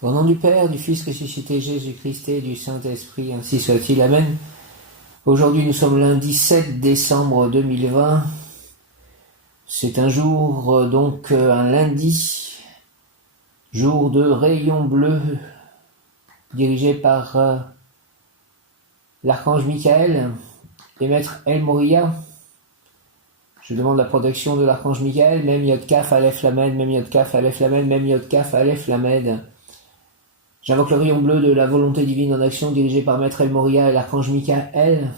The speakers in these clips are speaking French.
Au nom du Père, du Fils ressuscité Jésus-Christ et du Saint-Esprit, ainsi soit-il. Amen. Aujourd'hui, nous sommes lundi 7 décembre 2020. C'est un jour, un lundi, jour de rayon bleu, dirigé par l'archange Michael et maître El Moria. Je demande la protection de l'archange Michael, Mem Yod Kaf Aleph Lamed, Mem Yod Kaf Aleph Lamed, Mem Yod Kaf Aleph Lamed. J'invoque le rayon bleu de la volonté divine en action, dirigé par maître El Moria et l'archange Michael,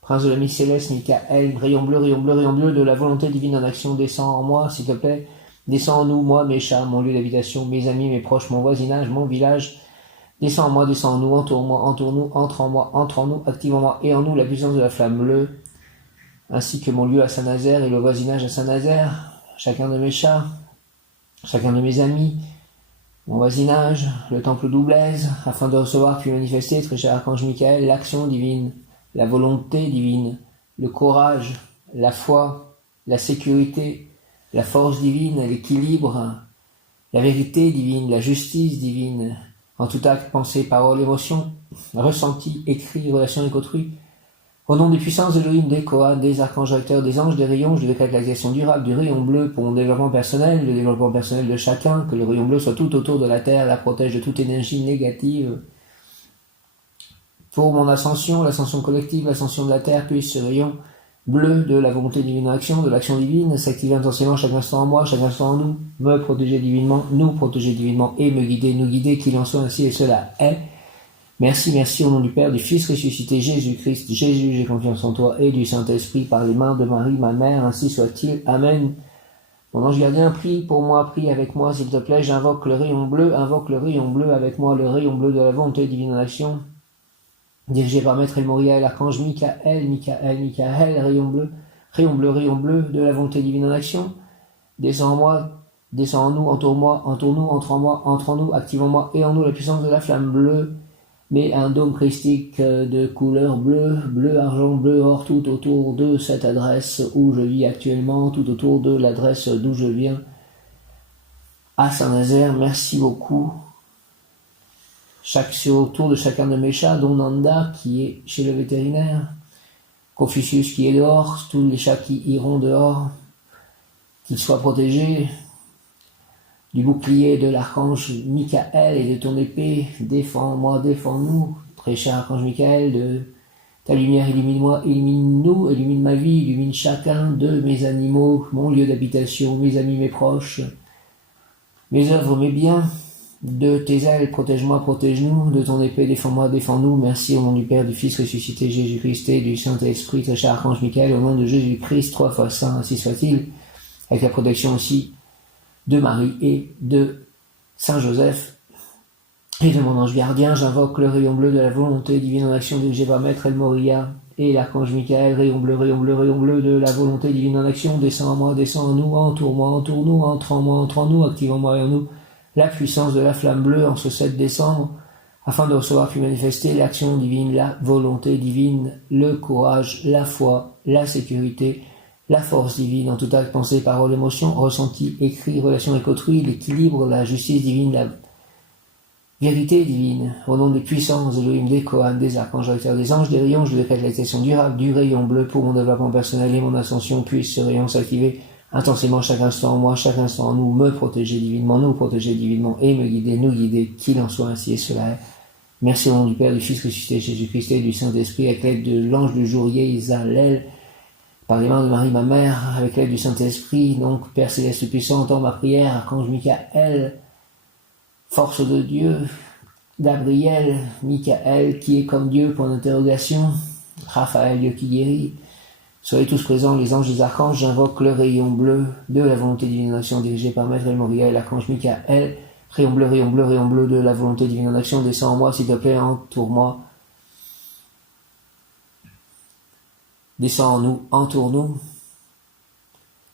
prince de la nuit céleste, Michael, rayon bleu de la volonté divine en action, descends en moi, s'il te plaît, descends en nous, moi, mes chats, mon lieu d'habitation, mes amis, mes proches, mon voisinage, mon village, descends en moi, descends en nous, entoure-moi, entoure-nous, entre en moi, entre en nous, active en moi et en nous la puissance de la flamme bleue, ainsi que mon lieu à Saint-Nazaire et le voisinage à Saint-Nazaire, chacun de mes chats, chacun de mes amis, mon voisinage, le temple d'Oublaise, afin de recevoir puis manifester, très cher archange Michael, l'action divine, la volonté divine, le courage, la foi, la sécurité, la force divine, l'équilibre, la vérité divine, la justice divine, en tout acte, pensée, parole, émotion, ressenti, écrit, relation avec autrui. Au nom des puissances d'Elohim, des Kohanes, des archanges recteurs, des anges, des rayons, je décrète la création durable du rayon bleu pour mon développement personnel, le développement personnel de chacun, que le rayon bleu soit tout autour de la terre, la protège de toute énergie négative. Pour mon ascension, l'ascension collective, l'ascension de la terre, puisse ce rayon bleu de la volonté divine en action, de l'action divine, s'activer intensément chaque instant en moi, chaque instant en nous, me protéger divinement, nous protéger divinement et me guider, nous guider, qu'il en soit ainsi et cela est. Merci au nom du Père, du Fils ressuscité Jésus-Christ. Jésus, j'ai confiance en toi, et du Saint-Esprit par les mains de Marie, ma mère, ainsi soit-il. Amen. Mon ange gardien, prie pour moi, prie avec moi, s'il te plaît. J'invoque le rayon bleu avec moi, le rayon bleu de la volonté divine en action, dirigé par Maître El Moria et l'archange Michael, rayon bleu de la volonté divine en action. Descends en moi, descends en nous, entoure-moi, entoure-nous, entre en moi, entre en nous, active en moi et en nous la puissance de la flamme bleue. Mais un dôme christique de couleur bleu, argent, bleu, or, tout autour de cette adresse où je vis actuellement, tout autour de l'adresse d'où je viens, à Saint-Nazaire. Merci beaucoup. Autour de chacun de mes chats, dont Nanda qui est chez le vétérinaire, Confucius qui est dehors, tous les chats qui iront dehors, qu'ils soient protégés du bouclier de l'archange Michael et de ton épée, défends-moi, défends-nous, très cher archange Michael, de ta lumière, illumine-moi, illumine-nous, illumine ma vie, illumine chacun de mes animaux, mon lieu d'habitation, mes amis, mes proches, mes œuvres, mes biens, de tes ailes, protège-moi, protège-nous, de ton épée, défends-moi, défends-nous, merci au nom du Père, du Fils ressuscité Jésus-Christ et du Saint-Esprit, très cher archange Michael, au nom de Jésus-Christ, 3 fois saint, ainsi soit-il, avec la protection aussi de Marie et de Saint Joseph et de mon ange gardien. J'invoque le rayon bleu de la volonté divine en action dirigé par Maître El Moria et l'archange Michael, rayon bleu de la volonté divine en action, descends en moi, descends en nous, entoure-moi, entoure-nous, entre en moi, entre en nous, active en moi et en nous la puissance de la flamme bleue en ce 7 décembre, afin de recevoir puis manifester l'action divine, la volonté divine, le courage, la foi, la sécurité, la force divine en tout acte, pensée, parole, émotion, ressenti, écrit, relation avec autrui, l'équilibre, la justice divine, la vérité divine, au nom des puissances, Elohim, des Kohanes, des archanges, des anges, des rayons, je décrète la création durable du rayon bleu pour mon développement personnel et mon ascension, puisse ce rayon s'activer intensément chaque instant en moi, chaque instant en nous, me protéger divinement, nous protéger divinement et me guider, nous guider, qu'il en soit ainsi et cela est. Merci au nom du Père, du Fils ressuscité Jésus-Christ et du Saint-Esprit, avec l'aide de l'ange du jour, Yézalel, par les mains de Marie, ma mère, avec l'aide du Saint-Esprit, donc Père Céleste Puissant, entends ma prière, archange Michael, force de Dieu, Gabriel, Michael, qui est comme Dieu, point d'interrogation, Raphaël, Dieu qui guérit, soyez tous présents, les anges des archanges, j'invoque le rayon bleu de la volonté divine en action dirigée par Maître El Moria et l'archange Michael, rayon bleu de la volonté divine en action, descends en moi, s'il te plaît, entoure-moi, descends en nous, entoure-nous,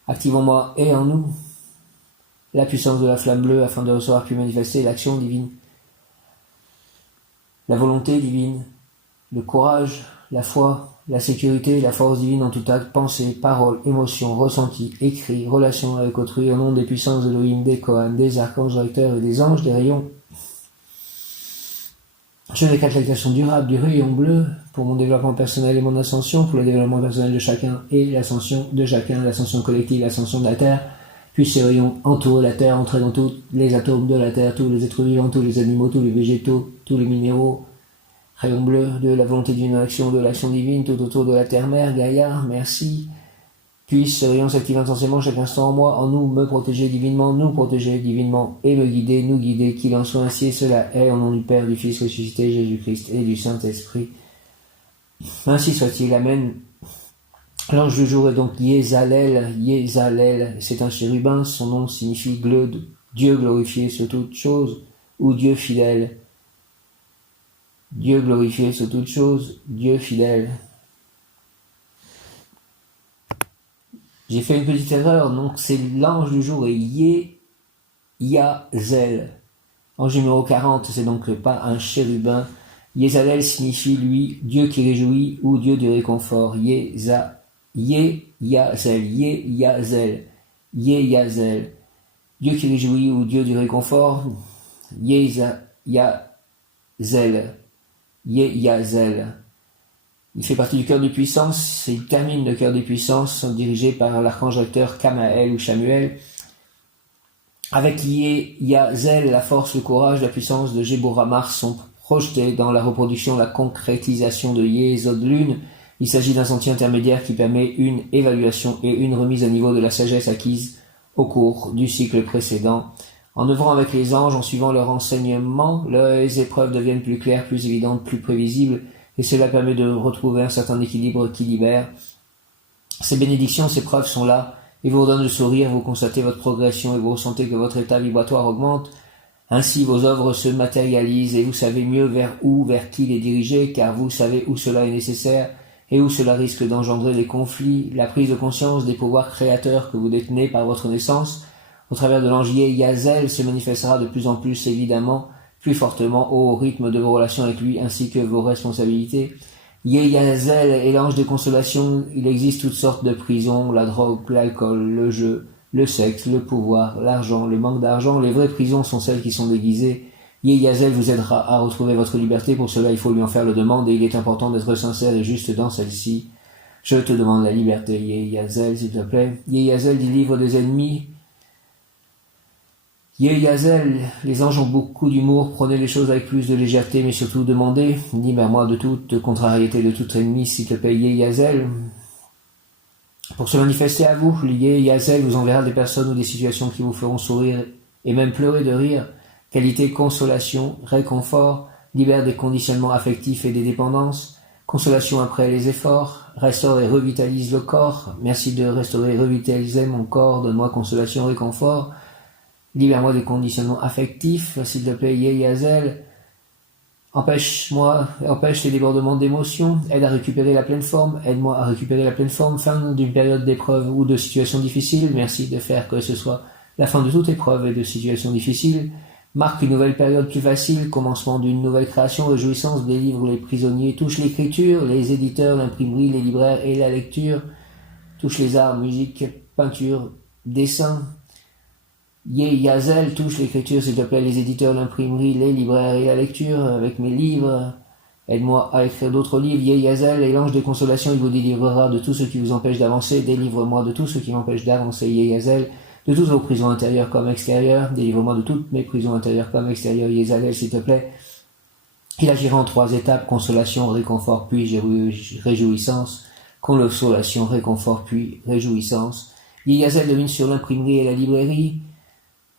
active en moi et en nous la puissance de la flamme bleue afin de recevoir puis manifester l'action divine, la volonté divine, le courage, la foi, la sécurité, la force divine en tout acte, pensée, parole, émotion, ressenti, écrit, relation avec autrui, au nom des puissances d'Elohim, des Kohanes, des archanges recteurs et des anges, des rayons, Je décrète l'activation durable du rayon bleu pour mon développement personnel et mon ascension, pour le développement personnel de chacun et l'ascension de chacun, l'ascension collective, l'ascension de la Terre. Puis ces rayons entourent la Terre, entraînent dans tous les atomes de la Terre, tous les êtres vivants, tous les animaux, tous les végétaux, tous les minéraux. Rayon bleu de la volonté d'une action, de l'action divine, tout autour de la Terre-Mère, Gaïa, merci. Puisse ce rayon s'active intensément chaque instant en moi, en nous, me protéger divinement, nous protéger divinement, et me guider, nous guider, qu'il en soit ainsi, et cela est, au nom du Père, du Fils ressuscité, Jésus-Christ, et du Saint-Esprit. Ainsi soit-il, Amen. L'ange du jour est donc Yézalel, c'est un chérubin, son nom signifie Dieu glorifié sur toute chose, ou Dieu fidèle. Dieu glorifié sur toute chose, Dieu fidèle. J'ai fait une petite erreur, donc c'est l'ange du jour et Yazel. Ange numéro 40, c'est donc pas un chérubin. Yézalel signifie, lui, Dieu qui réjouit ou Dieu du réconfort. Yazel. Dieu qui réjouit ou Dieu du réconfort. Yazel. Il fait partie du cœur de puissance, il termine le cœur de puissance, dirigé par l'archange recteur Kamaël ou Shamuel. Avec Yazel, la force, le courage, la puissance de Géboramar sont projetés dans la reproduction, la concrétisation de Yézod-Lune. Il s'agit d'un sentier intermédiaire qui permet une évaluation et une remise à niveau de la sagesse acquise au cours du cycle précédent. En œuvrant avec les anges, en suivant leurs enseignements, les épreuves deviennent plus claires, plus évidentes, plus prévisibles, et cela permet de retrouver un certain équilibre qui libère. Ces bénédictions, ces preuves sont là, et vous redonnent le sourire, vous constatez votre progression et vous ressentez que votre état vibratoire augmente. Ainsi, vos œuvres se matérialisent et vous savez mieux vers qui les diriger, car vous savez où cela est nécessaire et où cela risque d'engendrer des conflits. La prise de conscience des pouvoirs créateurs que vous détenez par votre naissance, au travers de l'ange Yazel, se manifestera de plus en plus évidemment, plus fortement au rythme de vos relations avec lui ainsi que vos responsabilités. Yazel est l'ange de consolation, il existe toutes sortes de prisons, la drogue, l'alcool, le jeu, le sexe, le pouvoir, l'argent, le manque d'argent. Les vraies prisons sont celles qui sont déguisées. Yazel vous aidera à retrouver votre liberté, pour cela il faut lui en faire la demande et il est important d'être sincère et juste dans celle-ci. Je te demande la liberté, Yazel, s'il te plaît. Yazel dit livre des ennemis. Yazel, les anges ont beaucoup d'humour, prenez les choses avec plus de légèreté, mais surtout demandez, libère-moi de toute contrariété, de tout ennemi, s'il te plaît, Yazel. Pour se manifester à vous, Yazel vous enverra des personnes ou des situations qui vous feront sourire et même pleurer de rire. Qualité, consolation, réconfort, libère des conditionnements affectifs et des dépendances. Consolation après les efforts, restaure et revitalise le corps. Merci de restaurer et revitaliser mon corps, donne-moi consolation, réconfort. Libère-moi des conditionnements affectifs, s'il te plaît, Yazel. Empêche les débordements d'émotions, aide à récupérer la pleine forme, aide-moi à récupérer la pleine forme, fin d'une période d'épreuve ou de situation difficile, merci de faire que ce soit la fin de toute épreuve et de situation difficile, marque une nouvelle période plus facile, commencement d'une nouvelle création, réjouissance, délivre les prisonniers, touche l'écriture, les éditeurs, l'imprimerie, les libraires et la lecture, touche les arts, musique, peinture, dessin. Yazel touche l'écriture, s'il te plaît, les éditeurs, l'imprimerie, les libraires et la lecture, avec mes livres. Aide-moi à écrire d'autres livres. Yazel est l'ange de consolation, il vous délivrera de tout ce qui vous empêche d'avancer. Délivre-moi de tout ce qui m'empêche d'avancer, Yazel, de toutes vos prisons intérieures comme extérieures. Délivre-moi de toutes mes prisons intérieures comme extérieures, Yazel, s'il te plaît. Il agira en 3 étapes, consolation, réconfort, puis réjouissance. Consolation, réconfort, puis réjouissance. Yazel domine sur l'imprimerie et la librairie.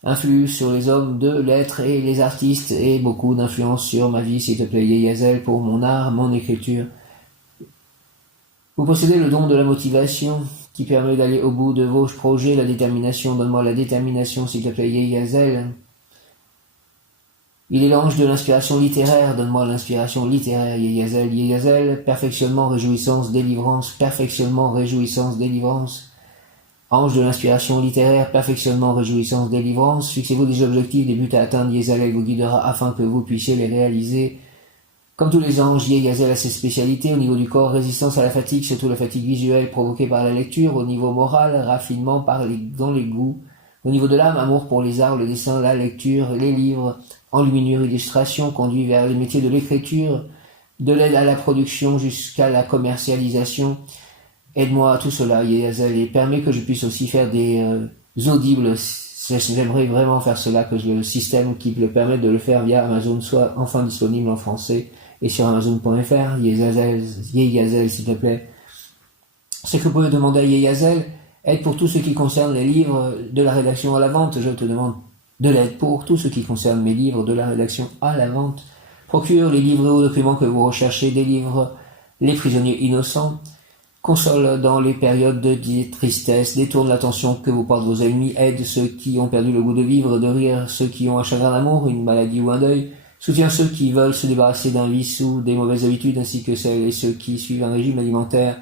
Influe sur les hommes de lettres et les artistes et beaucoup d'influence sur ma vie, s'il te plaît, Yazel, pour mon art, mon écriture. Vous possédez le don de la motivation qui permet d'aller au bout de vos projets, la détermination. Donne-moi la détermination, s'il te plaît, Yazel. Il est l'ange de l'inspiration littéraire. Donne-moi l'inspiration littéraire, Yazel. Yazel, perfectionnement, réjouissance, délivrance. Perfectionnement, réjouissance, délivrance. Ange de l'inspiration littéraire, perfectionnement, réjouissance, délivrance. Fixez-vous des objectifs, des buts à atteindre. Yazel vous guidera afin que vous puissiez les réaliser. Comme tous les anges, Yazel a ses spécialités. Au niveau du corps, résistance à la fatigue, surtout la fatigue visuelle provoquée par la lecture. Au niveau moral, raffinement dans les goûts. Au niveau de l'âme, amour pour les arts, le dessin, la lecture, les livres. enluminure, illustration, conduit vers les métiers de l'écriture, de l'aide à la production jusqu'à la commercialisation. Aide-moi à tout cela, Yeyazel, et permets que je puisse aussi faire des audibles. J'aimerais vraiment faire cela, que le système qui le permette de le faire via Amazon soit enfin disponible en français et sur Amazon.fr. Yeyazel, s'il te plaît. Ce que vous pouvez demander à Yeyazel, aide pour tout ce qui concerne les livres de la rédaction à la vente. Je te demande de l'aide pour tout ce qui concerne mes livres de la rédaction à la vente. Procure les livres ou documents que vous recherchez, délivre les prisonniers innocents. Console dans les périodes de tristesse, détourne l'attention que vous portent vos ennemis, aide ceux qui ont perdu le goût de vivre, de rire, ceux qui ont un chagrin d'amour, une maladie ou un deuil, soutient ceux qui veulent se débarrasser d'un vice ou des mauvaises habitudes, ainsi que celles et ceux qui suivent un régime alimentaire.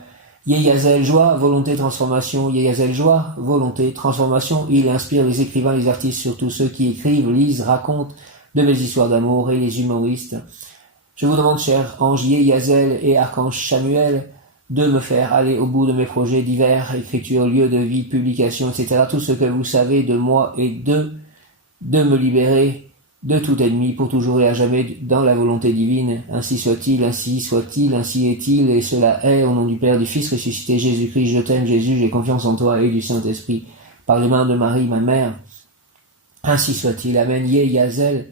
Yeyazel, joie, volonté, transformation. Yeyazel, joie, volonté, transformation. Il inspire les écrivains, les artistes, surtout ceux qui écrivent, lisent, racontent de belles histoires d'amour et les humoristes. Je vous demande, cher ange Yeyazel et archange Samuel, de me faire aller au bout de mes projets divers, écriture, lieu de vie, publication, etc. Tout ce que vous savez de moi et de me libérer de tout ennemi pour toujours et à jamais dans la volonté divine. Ainsi soit-il, ainsi soit-il, ainsi est-il, et cela est, au nom du Père, du Fils ressuscité, Jésus-Christ. Je t'aime, Jésus, j'ai confiance en toi, et du Saint-Esprit, par les mains de Marie, ma mère. Ainsi soit-il. Amen. Yeyazel,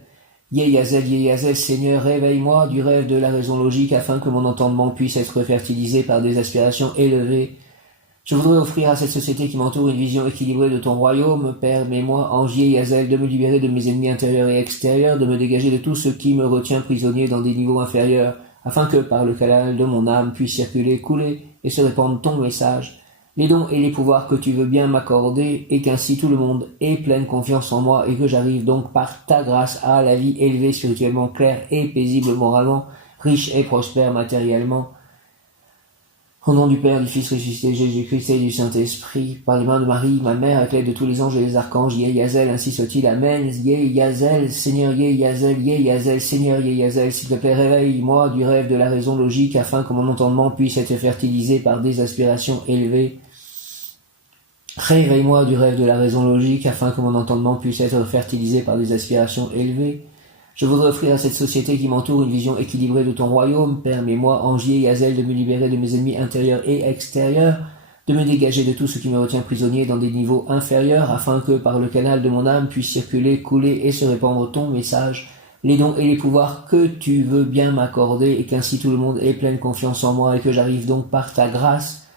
Yeyazel, Yeyazel, Seigneur, réveille-moi du rêve de la raison logique afin que mon entendement puisse être fertilisé par des aspirations élevées. Je voudrais offrir à cette société qui m'entoure une vision équilibrée de ton royaume. Permets-moi, ange Yeyazel, de me libérer de mes ennemis intérieurs et extérieurs, de me dégager de tout ce qui me retient prisonnier dans des niveaux inférieurs, afin que, par le canal de mon âme, puisse circuler, couler et se répandre ton message, les dons et les pouvoirs que tu veux bien m'accorder, et qu'ainsi tout le monde ait pleine confiance en moi, et que j'arrive donc par ta grâce à la vie élevée spirituellement, claire et paisible moralement, riche et prospère matériellement. Au nom du Père, du Fils ressuscité, Jésus-Christ et du Saint-Esprit, par les mains de Marie, ma mère, avec l'aide de tous les anges et les archanges, Yeyazel, ainsi soit-il, Amen. Yeyazel, Seigneur Yeyazel, Yeyazel, Seigneur Yeyazel, s'il te plaît, réveille-moi du rêve de la raison logique, afin que mon entendement puisse être fertilisé par des aspirations élevées. Réveille-moi du rêve de la raison logique, afin que mon entendement puisse être fertilisé par des aspirations élevées. Je voudrais offrir à cette société qui m'entoure une vision équilibrée de ton royaume. Permets-moi, ange Yeyazel, de me libérer de mes ennemis intérieurs et extérieurs, de me dégager de tout ce qui me retient prisonnier dans des niveaux inférieurs, afin que, par le canal de mon âme, puisse circuler, couler et se répandre ton message, les dons et les pouvoirs que tu veux bien m'accorder, et qu'ainsi tout le monde ait pleine confiance en moi, et que j'arrive donc par ta grâce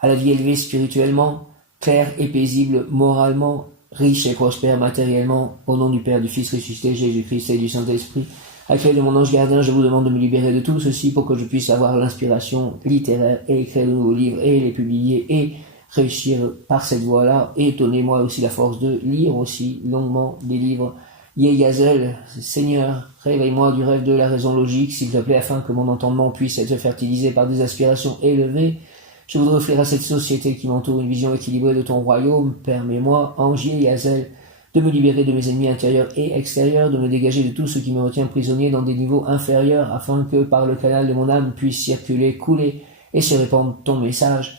à la vie élevée spirituellement, claire et paisible moralement, riche et prospère matériellement, au nom du Père, du Fils ressuscité, Jésus-Christ et du Saint-Esprit. Avec l'aide de mon ange gardien, je vous demande de me libérer de tout ceci pour que je puisse avoir l'inspiration littéraire et écrire de nouveaux livres et les publier et réussir par cette voie-là. Et donnez-moi aussi la force de lire aussi longuement des livres. Yeyazel, Seigneur, réveille-moi du rêve de la raison logique, s'il te plaît, afin que mon entendement puisse être fertilisé par des aspirations élevées. Je voudrais offrir à cette société qui m'entoure une vision équilibrée de ton royaume. Permets-moi, ange Yeyazel, de me libérer de mes ennemis intérieurs et extérieurs, de me dégager de tout ce qui me retient prisonnier dans des niveaux inférieurs, afin que, par le canal de mon âme, puisse circuler, couler et se répandre ton message,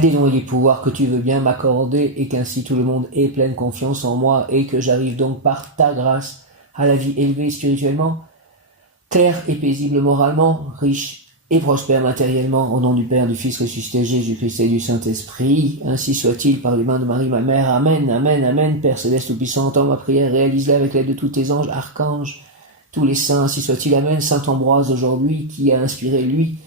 les dons et les pouvoirs que tu veux bien m'accorder, et qu'ainsi tout le monde ait pleine confiance en moi, et que j'arrive donc par ta grâce à la vie élevée spirituellement, claire et paisible moralement, riche et prospère matériellement, au nom du Père, du Fils ressuscité, Jésus-Christ et du Saint-Esprit. Ainsi soit-il, par les mains de Marie, ma mère. Amen, amen, amen. Père céleste tout-puissant, entends ma prière, réalise-la avec l'aide de tous tes anges, archanges, tous les saints. Ainsi soit-il, amen. Saint Ambroise, aujourd'hui, qui a inspiré, lui,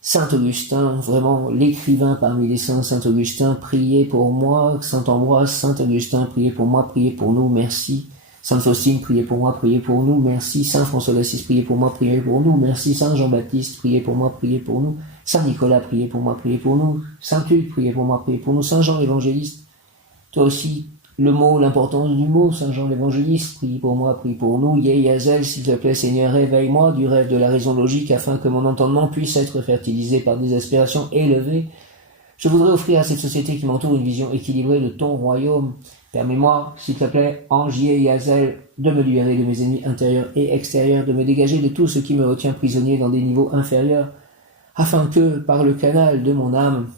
Saint Augustin, vraiment l'écrivain parmi les saints. Saint Augustin, priez pour moi. Saint Ambroise, Saint Augustin, priez pour moi, priez pour nous, merci. Sainte Faustine, priez pour moi, priez pour nous, merci. Saint François d'Assise, priez pour moi, priez pour nous, merci. Saint Jean-Baptiste, priez pour moi, priez pour nous. Saint Nicolas, priez pour moi, priez pour nous. Saint Luc, priez pour moi, priez pour nous. Saint Jean l'Évangéliste, toi aussi, le mot, l'importance du mot, Saint Jean l'Évangéliste, priez pour moi, priez pour nous. Yeyazel, s'il te plaît, Seigneur, réveille-moi du rêve de la raison logique, afin que mon entendement puisse être fertilisé par des aspirations élevées. Je voudrais offrir à cette société qui m'entoure une vision équilibrée de ton royaume. Permets-moi, s'il te plaît, ange Yeyazel, de me libérer de mes ennemis intérieurs et extérieurs, de me dégager de tout ce qui me retient prisonnier dans des niveaux inférieurs, afin que, par le canal de mon âme,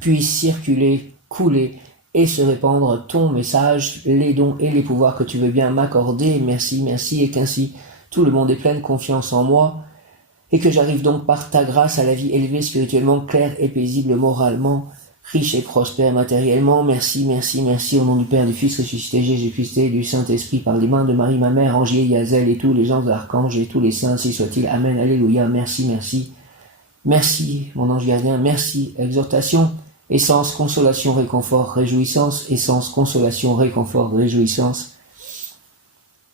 puisse circuler, couler et se répandre ton message, les dons et les pouvoirs que tu veux bien m'accorder. Merci, merci, et qu'ainsi tout le monde ait pleine confiance en moi, et que j'arrive donc par ta grâce à la vie élevée spirituellement, claire et paisible moralement, riche et prospère matériellement. Merci, merci, merci, au nom du Père, du Fils ressuscité, Jésus-Christ et du Saint-Esprit, par les mains de Marie, ma mère, Angier, Yazel et tous les anges, archanges et tous les saints, ainsi soit-il. Amen, alléluia, merci, merci. Merci, mon ange gardien, merci, exhortation, essence, consolation, réconfort, réjouissance, essence, consolation, réconfort, réjouissance.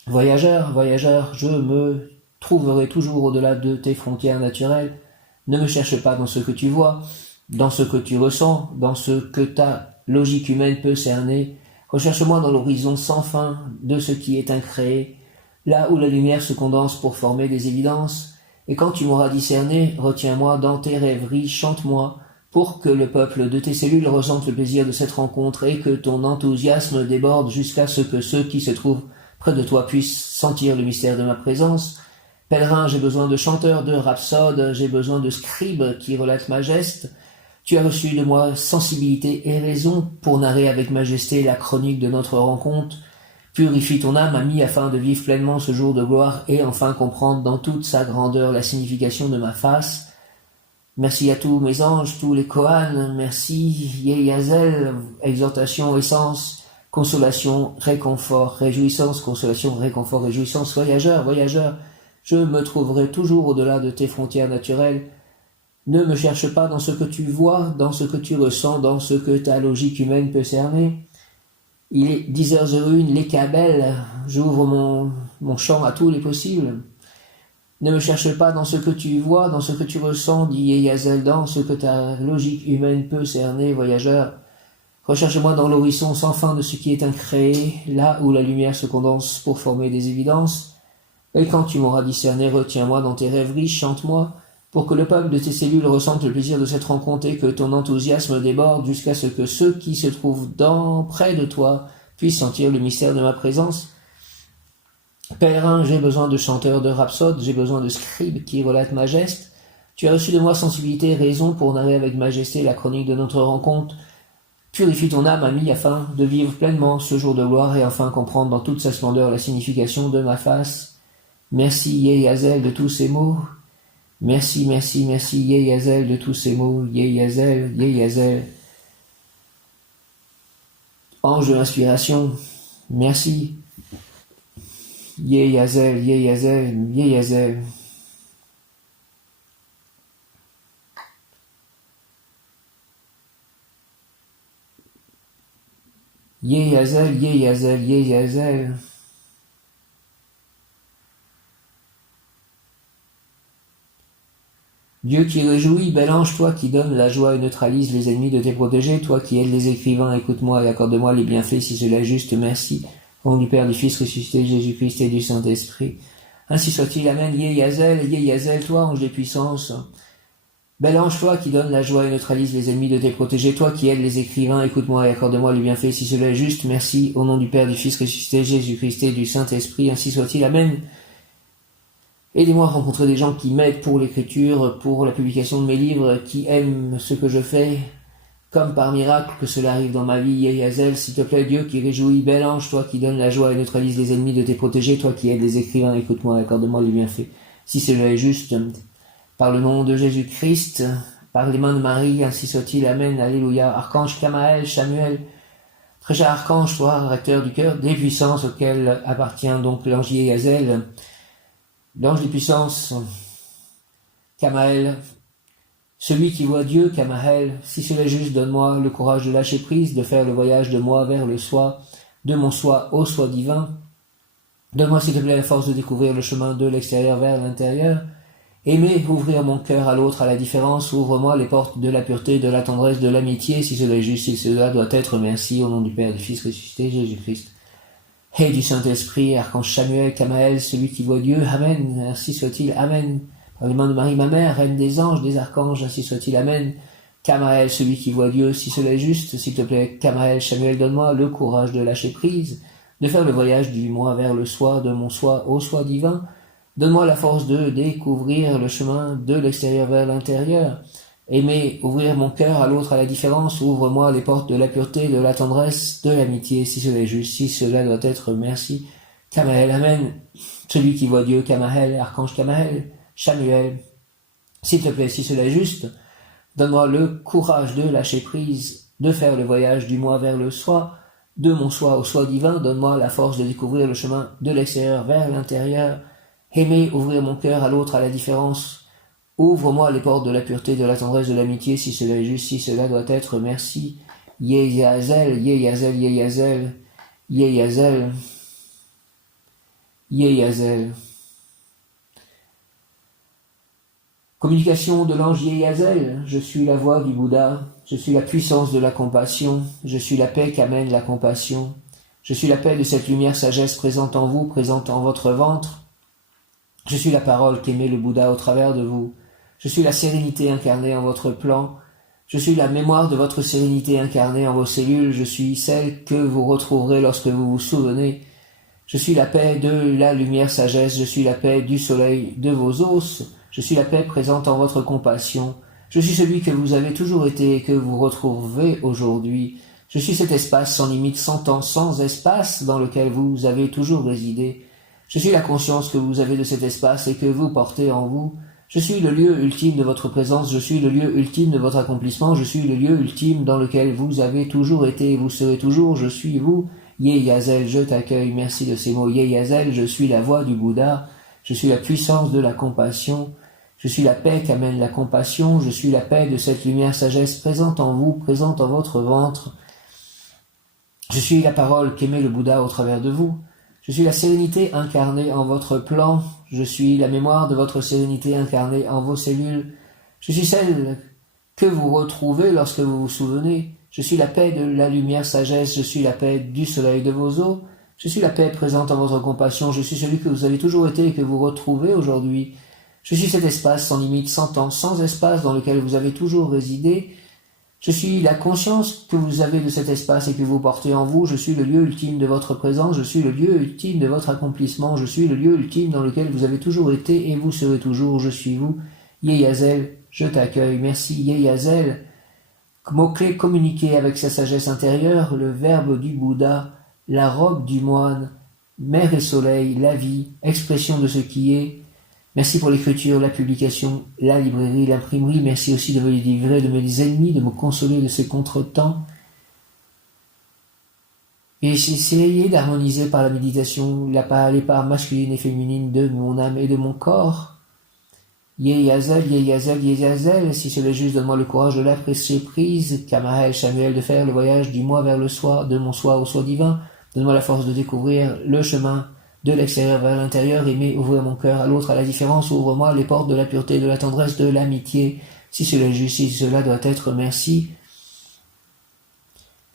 Voyageur, voyageur, je me trouverai toujours au-delà de tes frontières naturelles. Ne me cherche pas dans ce que tu vois, dans ce que tu ressens, dans ce que ta logique humaine peut cerner. Recherche-moi dans l'horizon sans fin de ce qui est incréé, là où la lumière se condense pour former des évidences. Et quand tu m'auras discerné, retiens-moi dans tes rêveries, chante-moi, pour que le peuple de tes cellules ressente le plaisir de cette rencontre et que ton enthousiasme déborde jusqu'à ce que ceux qui se trouvent près de toi puissent sentir le mystère de ma présence. Pèlerin, j'ai besoin de chanteurs, de rhapsodes, j'ai besoin de scribes qui relatent ma geste. Tu as reçu de moi sensibilité et raison pour narrer avec majesté la chronique de notre rencontre. Purifie ton âme, ami, afin de vivre pleinement ce jour de gloire et enfin comprendre dans toute sa grandeur la signification de ma face. Merci à tous mes anges, tous les Kohan, merci, Yeyazel, exhortation, essence, consolation, réconfort, réjouissance, consolation, réconfort, réjouissance. Voyageur, voyageur, je me trouverai toujours au-delà de tes frontières naturelles. Ne me cherche pas dans ce que tu vois, dans ce que tu ressens, dans ce que ta logique humaine peut cerner. Il est 10h01, les cabelles, j'ouvre mon champ à tous les possibles. Ne me cherche pas dans ce que tu vois, dans ce que tu ressens, dit Yeyazel, dans ce que ta logique humaine peut cerner, voyageur. Recherche-moi dans l'horizon sans fin de ce qui est incréé, là où la lumière se condense pour former des évidences. Et quand tu m'auras discerné, retiens-moi dans tes rêveries, chante-moi, pour que le peuple de tes cellules ressente le plaisir de cette rencontre et que ton enthousiasme déborde jusqu'à ce que ceux qui se trouvent près de toi puissent sentir le mystère de ma présence. Pèlerin, j'ai besoin de chanteurs, de rhapsodes, j'ai besoin de scribes qui relatent ma geste. Tu as reçu de moi sensibilité et raison pour narrer avec majesté la chronique de notre rencontre. Purifie ton âme, ami, afin de vivre pleinement ce jour de gloire et enfin comprendre dans toute sa splendeur la signification de ma face. Merci, Yeyazel, de tous ces mots. Merci, merci, merci, Yeyazel, de tous ces mots. Yeyazel, Yeyazel. Ange de l'inspiration, merci. Yeyazel, Yeyazel, Yeyazel. Yeyazel, Yeyazel, Yeyazel. Dieu qui réjouit, bel ange, toi qui donnes la joie et neutralise les ennemis de tes protégés, toi qui aides les écrivains, écoute-moi et accorde-moi les bienfaits si cela est juste, merci. Au nom du Père, du Fils ressuscité, Jésus-Christ et du Saint-Esprit. Ainsi soit-il, amen. Yeyazel, toi, ange des puissances. Bel ange, toi qui donnes la joie et neutralise les ennemis de tes protégés, toi qui aides les écrivains, écoute-moi et accorde-moi les bienfaits si cela est juste, merci. Au nom du Père, du Fils ressuscité, Jésus-Christ et du Saint-Esprit, ainsi soit-il, amen. Aidez-moi à rencontrer des gens qui m'aident pour l'écriture, pour la publication de mes livres, qui aiment ce que je fais, comme par miracle que cela arrive dans ma vie. Yeyazel, s'il te plaît, Dieu qui réjouit, bel ange, toi qui donnes la joie et neutralise les ennemis de tes protégés, toi qui aides les écrivains, écoute-moi, accorde-moi les bienfaits. Si cela est juste, par le nom de Jésus-Christ, par les mains de Marie, ainsi soit-il, amen, alléluia. Archange Kamaël, Samuel, très cher archange, toi, recteur du cœur, des puissances auxquelles appartient donc l'ange Yeyazel, l'ange des puissances, Kamaël, celui qui voit Dieu, Kamaël, si cela est juste, donne-moi le courage de lâcher prise, de faire le voyage de moi vers le soi, de mon soi au soi divin. Donne-moi, s'il te plaît, la force de découvrir le chemin de l'extérieur vers l'intérieur. Aimer, ouvrir mon cœur à l'autre, à la différence, ouvre-moi les portes de la pureté, de la tendresse, de l'amitié, si cela est juste, si cela doit être, merci, au nom du Père, du Fils ressuscité, Jésus-Christ. Et du Saint-Esprit, archange Samuel, Kamaël, celui qui voit Dieu, amen, ainsi soit-il, amen. Par les mains de Marie, ma mère, reine des anges, des archanges, ainsi soit-il, amen. Kamaël, celui qui voit Dieu, si cela est juste, s'il te plaît, Kamaël, Samuel, donne-moi le courage de lâcher prise, de faire le voyage du moi vers le soi, de mon soi au soi divin. Donne-moi la force de découvrir le chemin de l'extérieur vers l'intérieur. Aimer, ouvrir mon cœur à l'autre, à la différence, ouvre-moi les portes de la pureté, de la tendresse, de l'amitié, si cela est juste, si cela doit être, merci. Kamael, Amen. Celui qui voit Dieu, Kamael, Archange Kamael, Chamuel. S'il te plaît, si cela est juste, donne-moi le courage de lâcher prise, de faire le voyage du moi vers le soi, de mon soi au soi divin, donne-moi la force de découvrir le chemin de l'extérieur vers l'intérieur. Aimer, ouvrir mon cœur à l'autre, à la différence, ouvre-moi les portes de la pureté, de la tendresse, de l'amitié, si cela est juste, si cela doit être, merci. Yeyazel, Yeyazel, Yeyazel, Yeyazel, Yeyazel. Communication de l'ange Yeyazel, je suis la voix du Bouddha, je suis la puissance de la compassion, je suis la paix qu'amène la compassion, je suis la paix de cette lumière sagesse présente en vous, présente en votre ventre, je suis la parole qu'émet le Bouddha au travers de vous, je suis la sérénité incarnée en votre plan, je suis la mémoire de votre sérénité incarnée en vos cellules, je suis celle que vous retrouverez lorsque vous vous souvenez, je suis la paix de la lumière sagesse, je suis la paix du soleil de vos os, je suis la paix présente en votre compassion, je suis celui que vous avez toujours été et que vous retrouvez aujourd'hui, je suis cet espace sans limite, sans temps, sans espace dans lequel vous avez toujours résidé, je suis la conscience que vous avez de cet espace et que vous portez en vous, je suis le lieu ultime de votre présence, je suis le lieu ultime de votre accomplissement, je suis le lieu ultime dans lequel vous avez toujours été et vous serez toujours, je suis vous, Yeyazel, je t'accueille, merci de ces mots, Yeyazel, je suis la voix du Bouddha, je suis la puissance de la compassion, je suis la paix qu'amène la compassion, je suis la paix de cette lumière sagesse présente en vous, présente en votre ventre, je suis la parole qu'émet le Bouddha au travers de vous, je suis la sérénité incarnée en votre plan, je suis la mémoire de votre sérénité incarnée en vos cellules, je suis celle que vous retrouvez lorsque vous vous souvenez, je suis la paix de la lumière sagesse, je suis la paix du soleil de vos os, je suis la paix présente en votre compassion, je suis celui que vous avez toujours été et que vous retrouvez aujourd'hui, je suis cet espace sans limite, sans temps, sans espace dans lequel vous avez toujours résidé, je suis la conscience que vous avez de cet espace et que vous portez en vous, je suis le lieu ultime de votre présence, je suis le lieu ultime de votre accomplissement, je suis le lieu ultime dans lequel vous avez toujours été et vous serez toujours, je suis vous, Yeyazel, je t'accueille, merci Yeyazel, mot-clé communiquer avec sa sagesse intérieure, le verbe du Bouddha, la robe du moine, mer et soleil, la vie, expression de ce qui est. Merci pour l'écriture, la publication, la librairie, l'imprimerie. Merci aussi de me livrer de mes ennemis, de me consoler de ces contretemps. Et j'essayais d'harmoniser par la méditation les parts masculines et féminines de mon âme et de mon corps. Yeyazel, Yeyazel, Yeyazel, si cela est juste, donne-moi le courage de lâcher prise, Kamael, Chamuel, de faire le voyage du moi vers le soi, de mon soi au soi divin. Donne-moi la force de découvrir le chemin de l'extérieur vers l'intérieur, aimer, ouvrir mon cœur à l'autre, à la différence, ouvre-moi les portes de la pureté, de la tendresse, de l'amitié, si cela est juste, si cela doit être, merci.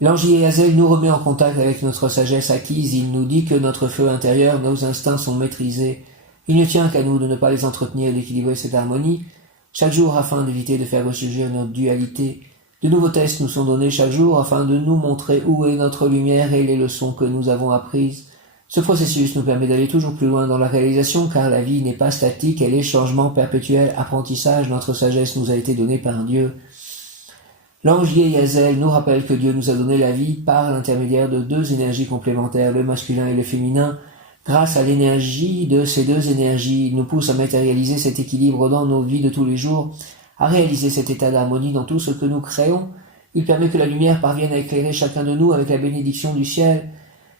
L'ange Yeyazel nous remet en contact avec notre sagesse acquise, il nous dit que notre feu intérieur, nos instincts sont maîtrisés. Il ne tient qu'à nous de ne pas les entretenir et d'équilibrer cette harmonie, chaque jour afin d'éviter de faire ressurgir notre dualité. De nouveaux tests nous sont donnés chaque jour afin de nous montrer où est notre lumière et les leçons que nous avons apprises. Ce processus nous permet d'aller toujours plus loin dans la réalisation car la vie n'est pas statique, elle est changement perpétuel, apprentissage, notre sagesse nous a été donnée par Dieu. L'ange Yeyazel nous rappelle que Dieu nous a donné la vie par l'intermédiaire de deux énergies complémentaires, le masculin et le féminin. Grâce à l'énergie de ces deux énergies, il nous pousse à matérialiser cet équilibre dans nos vies de tous les jours, à réaliser cet état d'harmonie dans tout ce que nous créons. Il permet que la lumière parvienne à éclairer chacun de nous avec la bénédiction du ciel.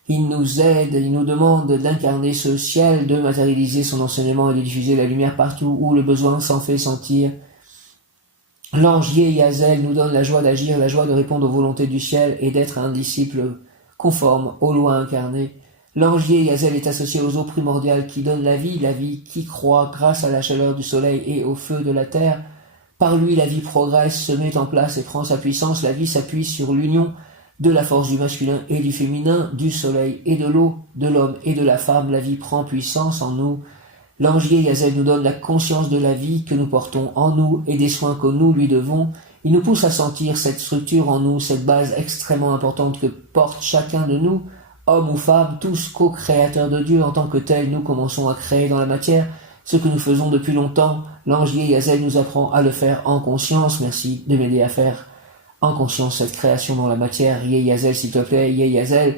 Il nous aide, il nous demande d'incarner ce ciel, de matérialiser son enseignement et de diffuser la lumière partout où le besoin s'en fait sentir. L'ange Yeyazel nous donne la joie d'agir, la joie de répondre aux volontés du ciel et d'être un disciple conforme aux lois incarnées. L'ange Yeyazel est associé aux eaux primordiales qui donnent la vie qui croît grâce à la chaleur du soleil et au feu de la terre. Par lui, la vie progresse, se met en place et prend sa puissance. La vie s'appuie sur l'union de la force du masculin et du féminin, du soleil et de l'eau, de l'homme et de la femme. La vie prend puissance en nous. L'ange Yeyazel nous donne la conscience de la vie que nous portons en nous et des soins que nous lui devons. Il nous pousse à sentir cette structure en nous, cette base extrêmement importante que porte chacun de nous, hommes ou femmes, tous co-créateurs de Dieu en tant que tels. Nous commençons à créer dans la matière ce que nous faisons depuis longtemps. L'ange Yehiazel nous apprend à le faire en conscience. Merci de m'aider à faire en conscience cette création dans la matière. Yehiazel, s'il te plaît, Yehiazel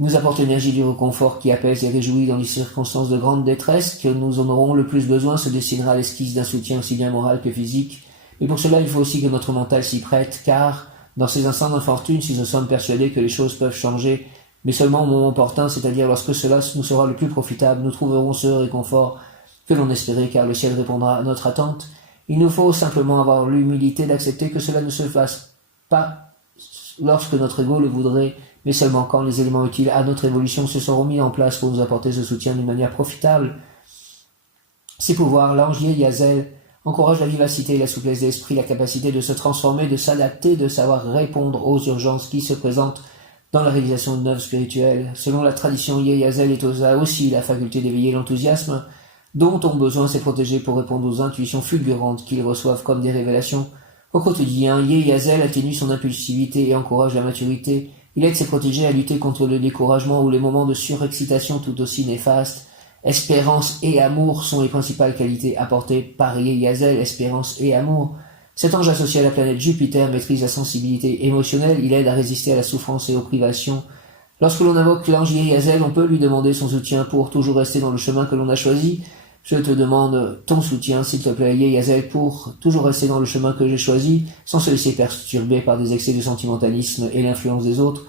nous apporte l'énergie du réconfort qui apaise et réjouit dans les circonstances de grande détresse que nous en aurons le plus besoin, se dessinera l'esquisse d'un soutien aussi bien moral que physique. Mais pour cela, il faut aussi que notre mental s'y prête, car dans ces instants d'infortune, si nous sommes persuadés que les choses peuvent changer, mais seulement au moment opportun, c'est-à-dire lorsque cela nous sera le plus profitable, nous trouverons ce réconfort que l'on espérait, car le ciel répondra à notre attente. Il nous faut simplement avoir l'humilité d'accepter que cela ne se fasse pas lorsque notre ego le voudrait, mais seulement quand les éléments utiles à notre évolution se seront mis en place pour nous apporter ce soutien d'une manière profitable. Ces pouvoirs, l'ange Yehiazel, encourage la vivacité et la souplesse d'esprit, la capacité de se transformer, de s'adapter, de savoir répondre aux urgences qui se présentent dans la réalisation d'une œuvre spirituelle. Selon la tradition, Yehiazel est aussi la faculté d'éveiller l'enthousiasme dont ont besoin ces protégés pour répondre aux intuitions fulgurantes qu'ils reçoivent comme des révélations. Au quotidien, Yehiazel atténue son impulsivité et encourage la maturité. Il aide ses protégés à lutter contre le découragement ou les moments de surexcitation tout aussi néfastes. Espérance et amour sont les principales qualités apportées par Yehiazel, espérance et amour. Cet ange associé à la planète Jupiter maîtrise la sensibilité émotionnelle, il aide à résister à la souffrance et aux privations. Lorsque l'on invoque l'ange Yehiazel, on peut lui demander son soutien pour toujours rester dans le chemin que l'on a choisi. Je te demande ton soutien, s'il te plaît, Yehiazel, pour toujours rester dans le chemin que j'ai choisi, sans se laisser perturber par des excès de sentimentalisme et l'influence des autres.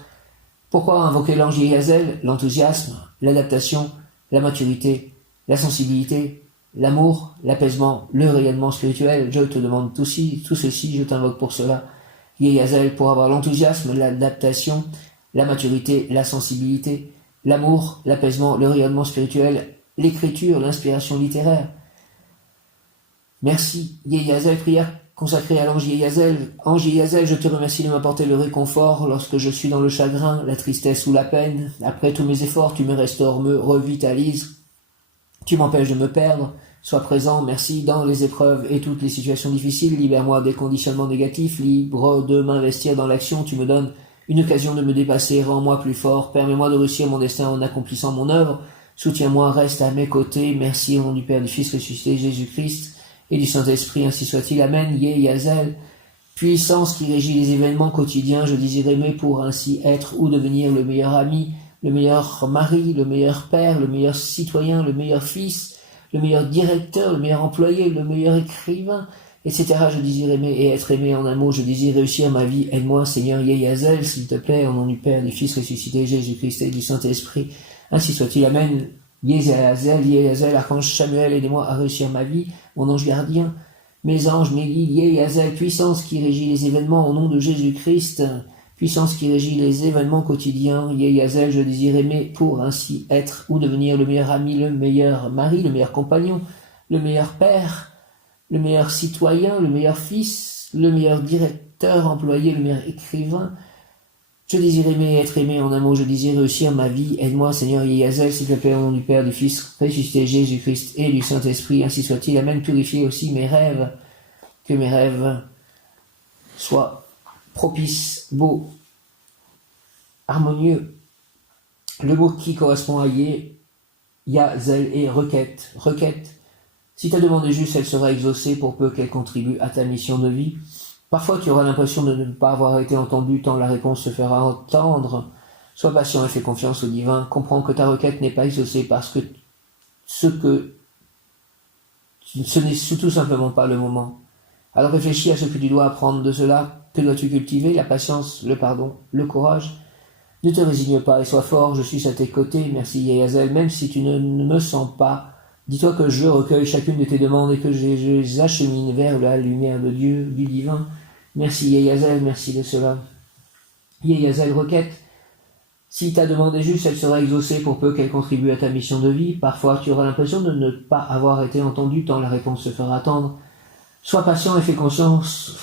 Pourquoi invoquer l'ange Yehiazel? L'enthousiasme, l'adaptation, la maturité, la sensibilité, l'amour, l'apaisement, le rayonnement spirituel. Je te demande tout ceci, je t'invoque pour cela. Yehiazel, pour avoir l'enthousiasme, l'adaptation, la maturité, la sensibilité, l'amour, l'apaisement, le rayonnement spirituel, l'écriture, l'inspiration littéraire. Merci. Yehiazel, prière consacrée à l'ange Yehiazel. Ange Yehiazel, je te remercie de m'apporter le réconfort lorsque je suis dans le chagrin, la tristesse ou la peine. Après tous mes efforts, tu me restaures, me revitalises. Tu m'empêches de me perdre. Sois présent, merci, dans les épreuves et toutes les situations difficiles. Libère-moi des conditionnements négatifs, libre de m'investir dans l'action. Tu me donnes une occasion de me dépasser, rends-moi plus fort. Permets-moi de réussir mon destin en accomplissant mon œuvre. Soutiens-moi, reste à mes côtés. Merci au nom du Père, du Fils ressuscité, Jésus-Christ, et du Saint-Esprit, ainsi soit-il. Amen. Yehiazel, puissance qui régit les événements quotidiens, je désire aimer pour ainsi être ou devenir le meilleur ami, le meilleur mari, le meilleur père, le meilleur citoyen, le meilleur fils, le meilleur directeur, le meilleur employé, le meilleur écrivain, etc. Je désire aimer et être aimé. En un mot, je désire réussir ma vie. Aide-moi, Seigneur Yehiazel, s'il te plaît, au nom du Père, du Fils ressuscité, Jésus-Christ et du Saint-Esprit. Ainsi soit-il. Amen. Yehiazel, archange Samuel, aidez-moi à réussir ma vie, mon ange gardien, mes anges, mes guides, Yehiazel, puissance qui régit les événements au nom de Jésus-Christ, puissance qui régit les événements quotidiens, Yehiazel, je désire aimer pour ainsi être ou devenir le meilleur ami, le meilleur mari, le meilleur compagnon, le meilleur père, le meilleur citoyen, le meilleur fils, le meilleur directeur, employé, le meilleur écrivain. Je désire aimer et être aimé. En un mot, je désire réussir ma vie. Aide-moi, Seigneur Yehiazel, s'il te plaît, au nom du Père, du Fils, ressuscité, Jésus-Christ et du Saint-Esprit. Ainsi soit-il. Amen. Purifie aussi mes rêves. Que mes rêves soient propices, beaux, harmonieux. Le mot qui correspond à Yehiazel est requête. Requête. Si ta demande est juste, elle sera exaucée pour peu qu'elle contribue à ta mission de vie. Parfois, tu auras l'impression de ne pas avoir été entendu tant la réponse se fera entendre. Sois patient et fais confiance au divin. Comprends que ta requête n'est pas exaucée parce que ce n'est tout simplement pas le moment. Alors réfléchis à ce que tu dois apprendre de cela. Que dois-tu cultiver? La patience, le pardon, le courage. Ne te résigne pas et sois fort. Je suis à tes côtés. Merci Yehiazel. Même si tu ne me sens pas, dis-toi que je recueille chacune de tes demandes et que je les achemine vers la lumière de Dieu, du divin. Merci Yehiazel, merci de cela. Yehiazel, requête. Si ta demande est juste, elle sera exaucée pour peu qu'elle contribue à ta mission de vie. Parfois, tu auras l'impression de ne pas avoir été entendu tant la réponse se fera attendre. Sois patient et fais confiance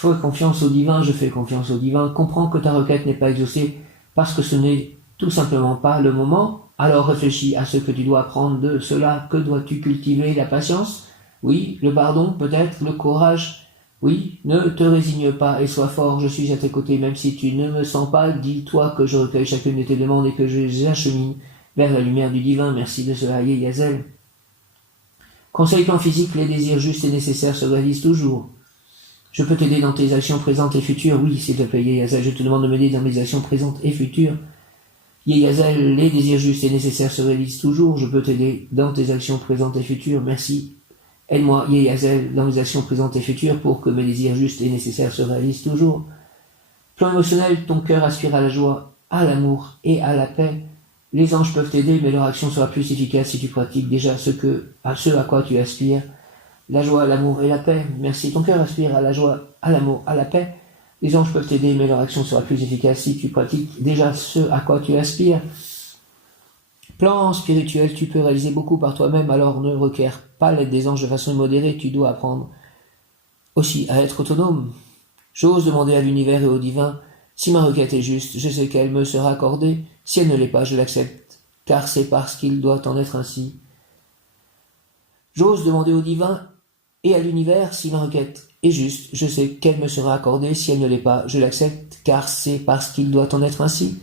au divin. Je fais confiance au divin. Comprends que ta requête n'est pas exaucée parce que ce n'est tout simplement pas le moment. Alors réfléchis à ce que tu dois apprendre de cela. Que dois-tu cultiver? La patience? Oui. Le pardon? Peut-être. Le courage? Oui. Ne te résigne pas et sois fort. Je suis à tes côtés. Même si tu ne me sens pas, dis-toi que je recueille chacune de tes demandes et que je les achemine vers la lumière du divin. Merci de cela, Yehiazel. Conseil plan physique, les désirs justes et nécessaires se réalisent toujours. Je peux t'aider dans tes actions présentes et futures. Oui, s'il te plaît, Yeyazel, je te demande de m'aider dans mes actions présentes et futures. Yeyazel, les désirs justes et nécessaires se réalisent toujours. Je peux t'aider dans tes actions présentes et futures. Merci. Aide-moi, Yeyazel, dans mes actions présentes et futures pour que mes désirs justes et nécessaires se réalisent toujours. Plan émotionnel, ton cœur aspire à la joie, à l'amour et à la paix. Les anges peuvent t'aider, mais leur action sera plus efficace si tu pratiques déjà ce à quoi tu aspires. La joie, l'amour et la paix. Merci. Ton cœur aspire à la joie, à l'amour, à la paix. Les anges peuvent t'aider, mais leur action sera plus efficace si tu pratiques déjà ce à quoi tu aspires. Plan spirituel, tu peux réaliser beaucoup par toi-même, alors ne requiert pas l'aide des anges de façon modérée. Tu dois apprendre aussi à être autonome. J'ose demander à l'univers et au divin, si ma requête est juste, je sais qu'elle me sera accordée. Si elle ne l'est pas, je l'accepte, car c'est parce qu'il doit en être ainsi. J'ose demander au divin et à l'univers, si ma requête est juste, je sais qu'elle me sera accordée. Si elle ne l'est pas, je l'accepte, car c'est parce qu'il doit en être ainsi.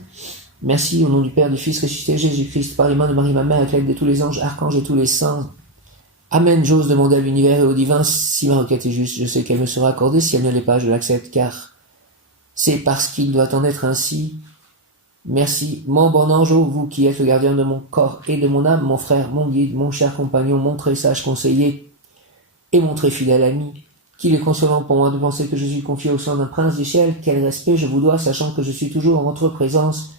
Merci, au nom du Père, du Fils ressuscité, Jésus-Christ, par les mains de Marie, ma mère, avec l'aide de tous les anges, archanges et tous les saints. Amen. J'ose demander à l'univers et au divin, si ma requête est juste, je sais qu'elle me sera accordée. Si elle ne l'est pas, je l'accepte, car c'est parce qu'il doit en être ainsi. Merci, mon bon ange, vous qui êtes le gardien de mon corps et de mon âme, mon frère, mon guide, mon cher compagnon, mon très sage conseiller et mon très fidèle ami, qu'il est consolant pour moi de penser que je suis confié au sein d'un prince du ciel. Quel respect je vous dois, sachant que je suis toujours en votre présence.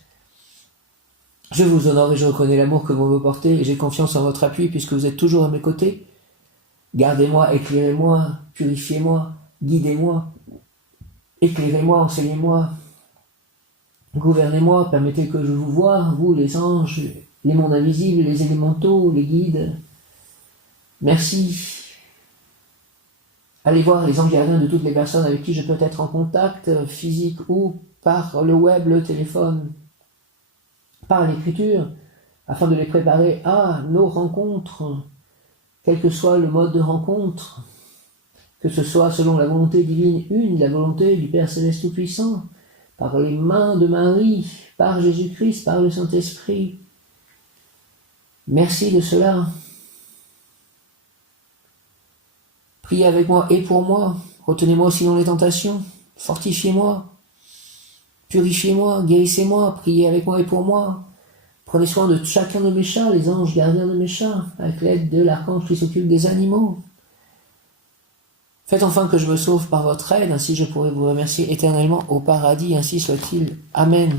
Je vous honore et je reconnais l'amour que vous me portez, et j'ai confiance en votre appui puisque vous êtes toujours à mes côtés. Gardez-moi, éclairez-moi, purifiez-moi, guidez-moi, éclairez-moi, enseignez-moi, gouvernez-moi, permettez que je vous voie, vous les anges, les mondes invisibles, les élémentaux, les guides. Merci. Allez voir les anges gardiens de toutes les personnes avec qui je peux être en contact, physique ou par le web, le téléphone, par l'écriture, afin de les préparer à nos rencontres, quel que soit le mode de rencontre, que ce soit selon la volonté divine une, la volonté du Père Céleste Tout-Puissant, par les mains de Marie, par Jésus-Christ, par le Saint-Esprit. Merci de cela. Priez avec moi et pour moi. Retenez-moi aussi dans les tentations. Fortifiez-moi. Purifiez-moi. Guérissez-moi. Priez avec moi et pour moi. Prenez soin de chacun de mes chats, les anges gardiens de mes chats, avec l'aide de l'archange qui s'occupe des animaux. Faites enfin que je me sauve par votre aide, ainsi je pourrai vous remercier éternellement au paradis, ainsi soit-il. Amen.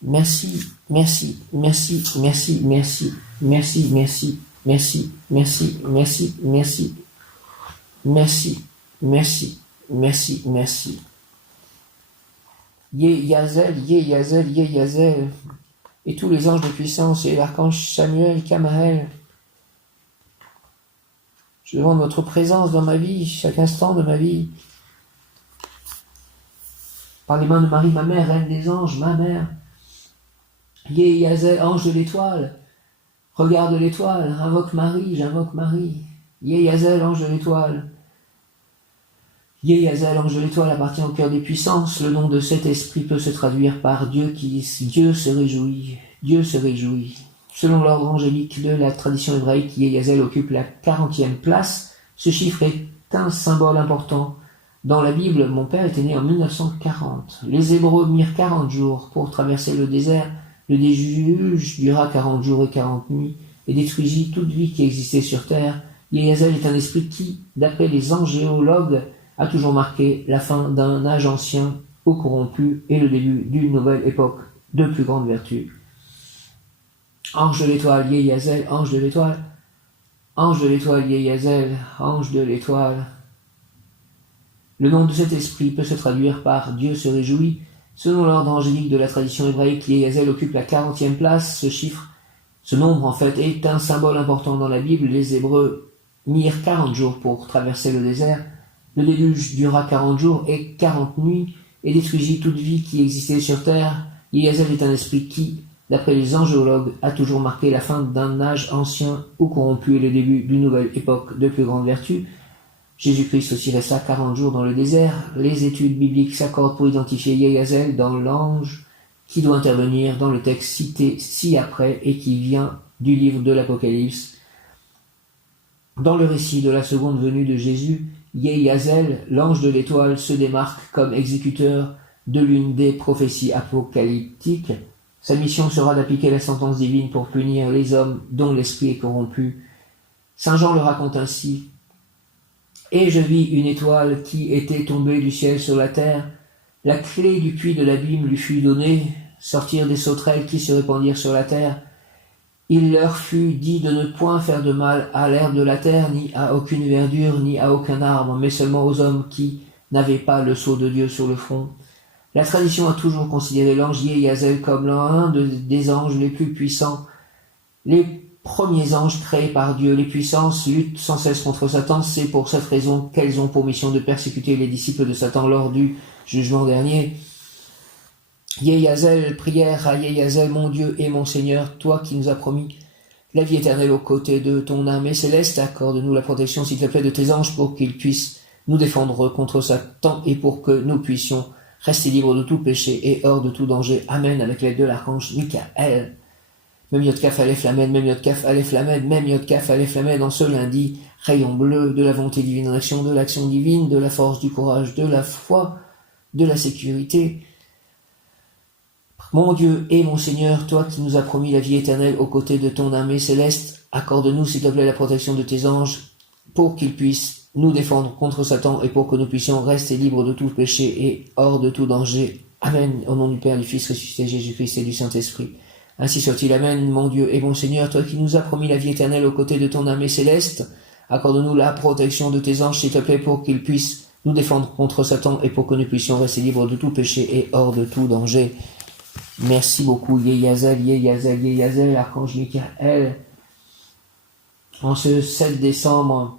Merci, merci, merci, merci, merci, merci, merci, merci, merci, merci, merci, merci, merci, merci, merci. Yeyazel, Yeyazel, Yeyazel, et tous les anges de puissance, et l'archange Samuel, Kamael. Je demande votre présence dans ma vie, chaque instant de ma vie. Par les mains de Marie, ma mère, reine des anges, ma mère. Yeyazel, ange de l'étoile. Regarde l'étoile, invoque Marie, j'invoque Marie. Yeyazel, ange de l'étoile. Yeyazel, ange de l'étoile, appartient au cœur des puissances. Le nom de cet esprit peut se traduire par Dieu qui dit Dieu se réjouit. Dieu se réjouit. Selon l'ordre angélique de la tradition hébraïque, Yeyazel occupe la 40e place. Ce chiffre est un symbole important. Dans la Bible, mon père était né en 1940. Les Hébreux mirent 40 jours pour traverser le désert. Le déluge dura 40 jours et 40 nuits et détruisit toute vie qui existait sur terre. Yeyazel est un esprit qui, d'après les angéologues, a toujours marqué la fin d'un âge ancien ou corrompu et le début d'une nouvelle époque de plus grande vertu. Ange de l'étoile, Yeyazel, ange de l'étoile. Ange de l'étoile, Yeyazel, ange de l'étoile. Le nom de cet esprit peut se traduire par Dieu se réjouit. Selon l'ordre angélique de la tradition hébraïque, Yeyazel occupe la 40e place. Ce nombre en fait est un symbole important dans la Bible. Les Hébreux mirent 40 jours pour traverser le désert. Le déluge dura 40 jours et 40 nuits et détruisit toute vie qui existait sur terre. Yeyazel est un esprit qui, d'après les angéologues, a toujours marqué la fin d'un âge ancien ou corrompu et le début d'une nouvelle époque de plus grande vertu. Jésus-Christ aussi resta 40 jours dans le désert. Les études bibliques s'accordent pour identifier Yeyazel dans l'ange qui doit intervenir dans le texte cité ci-après et qui vient du livre de l'Apocalypse. Dans le récit de la seconde venue de Jésus, Yehiazel, l'ange de l'étoile, se démarque comme exécuteur de l'une des prophéties apocalyptiques. Sa mission sera d'appliquer la sentence divine pour punir les hommes dont l'esprit est corrompu. Saint Jean le raconte ainsi. « Et je vis une étoile qui était tombée du ciel sur la terre. La clé du puits de l'abîme lui fut donnée, sortir des sauterelles qui se répandirent sur la terre. Il leur fut dit de ne point faire de mal à l'herbe de la terre, ni à aucune verdure, ni à aucun arbre, mais seulement aux hommes qui n'avaient pas le sceau de Dieu sur le front. La tradition a toujours considéré l'ange Yehiazel comme l'un des anges les plus puissants. Les premiers anges créés par Dieu, les puissances luttent sans cesse contre Satan. C'est pour cette raison qu'elles ont pour mission de persécuter les disciples de Satan lors du jugement dernier. Yehiazel, prière à Yehiazel, mon Dieu et mon Seigneur, toi qui nous as promis la vie éternelle aux côtés de ton armée céleste, accorde-nous la protection, s'il te plaît, de tes anges pour qu'ils puissent nous défendre contre Satan et pour que nous puissions rester libres de tout péché et hors de tout danger. Amen, avec l'aide de l'archange Michael. Même Yod Kaf Aleph Lamed, même Yod Kaf Aleph Lamed, même Yod Kaf Aleph Lamed, en ce lundi, rayon bleu de la volonté divine en action, de l'action divine, de la force, du courage, de la foi, de la sécurité. Mon Dieu et mon Seigneur, toi qui nous as promis la vie éternelle aux côtés de ton armée céleste, accorde-nous s'il te plaît la protection de tes anges pour qu'ils puissent nous défendre contre Satan et pour que nous puissions rester libres de tout péché et hors de tout danger. Amen. Au nom du Père, du Fils ressuscité Jésus-Christ et du Saint-Esprit. Ainsi soit-il. Amen. Mon Dieu et mon Seigneur, toi qui nous as promis la vie éternelle aux côtés de ton armée céleste, accorde-nous la protection de tes anges s'il te plaît pour qu'ils puissent nous défendre contre Satan et pour que nous puissions rester libres de tout péché et hors de tout danger. Merci beaucoup, Yehiazel, Yehiazel, Yehiazel, l'archange Michael. En ce 7 décembre,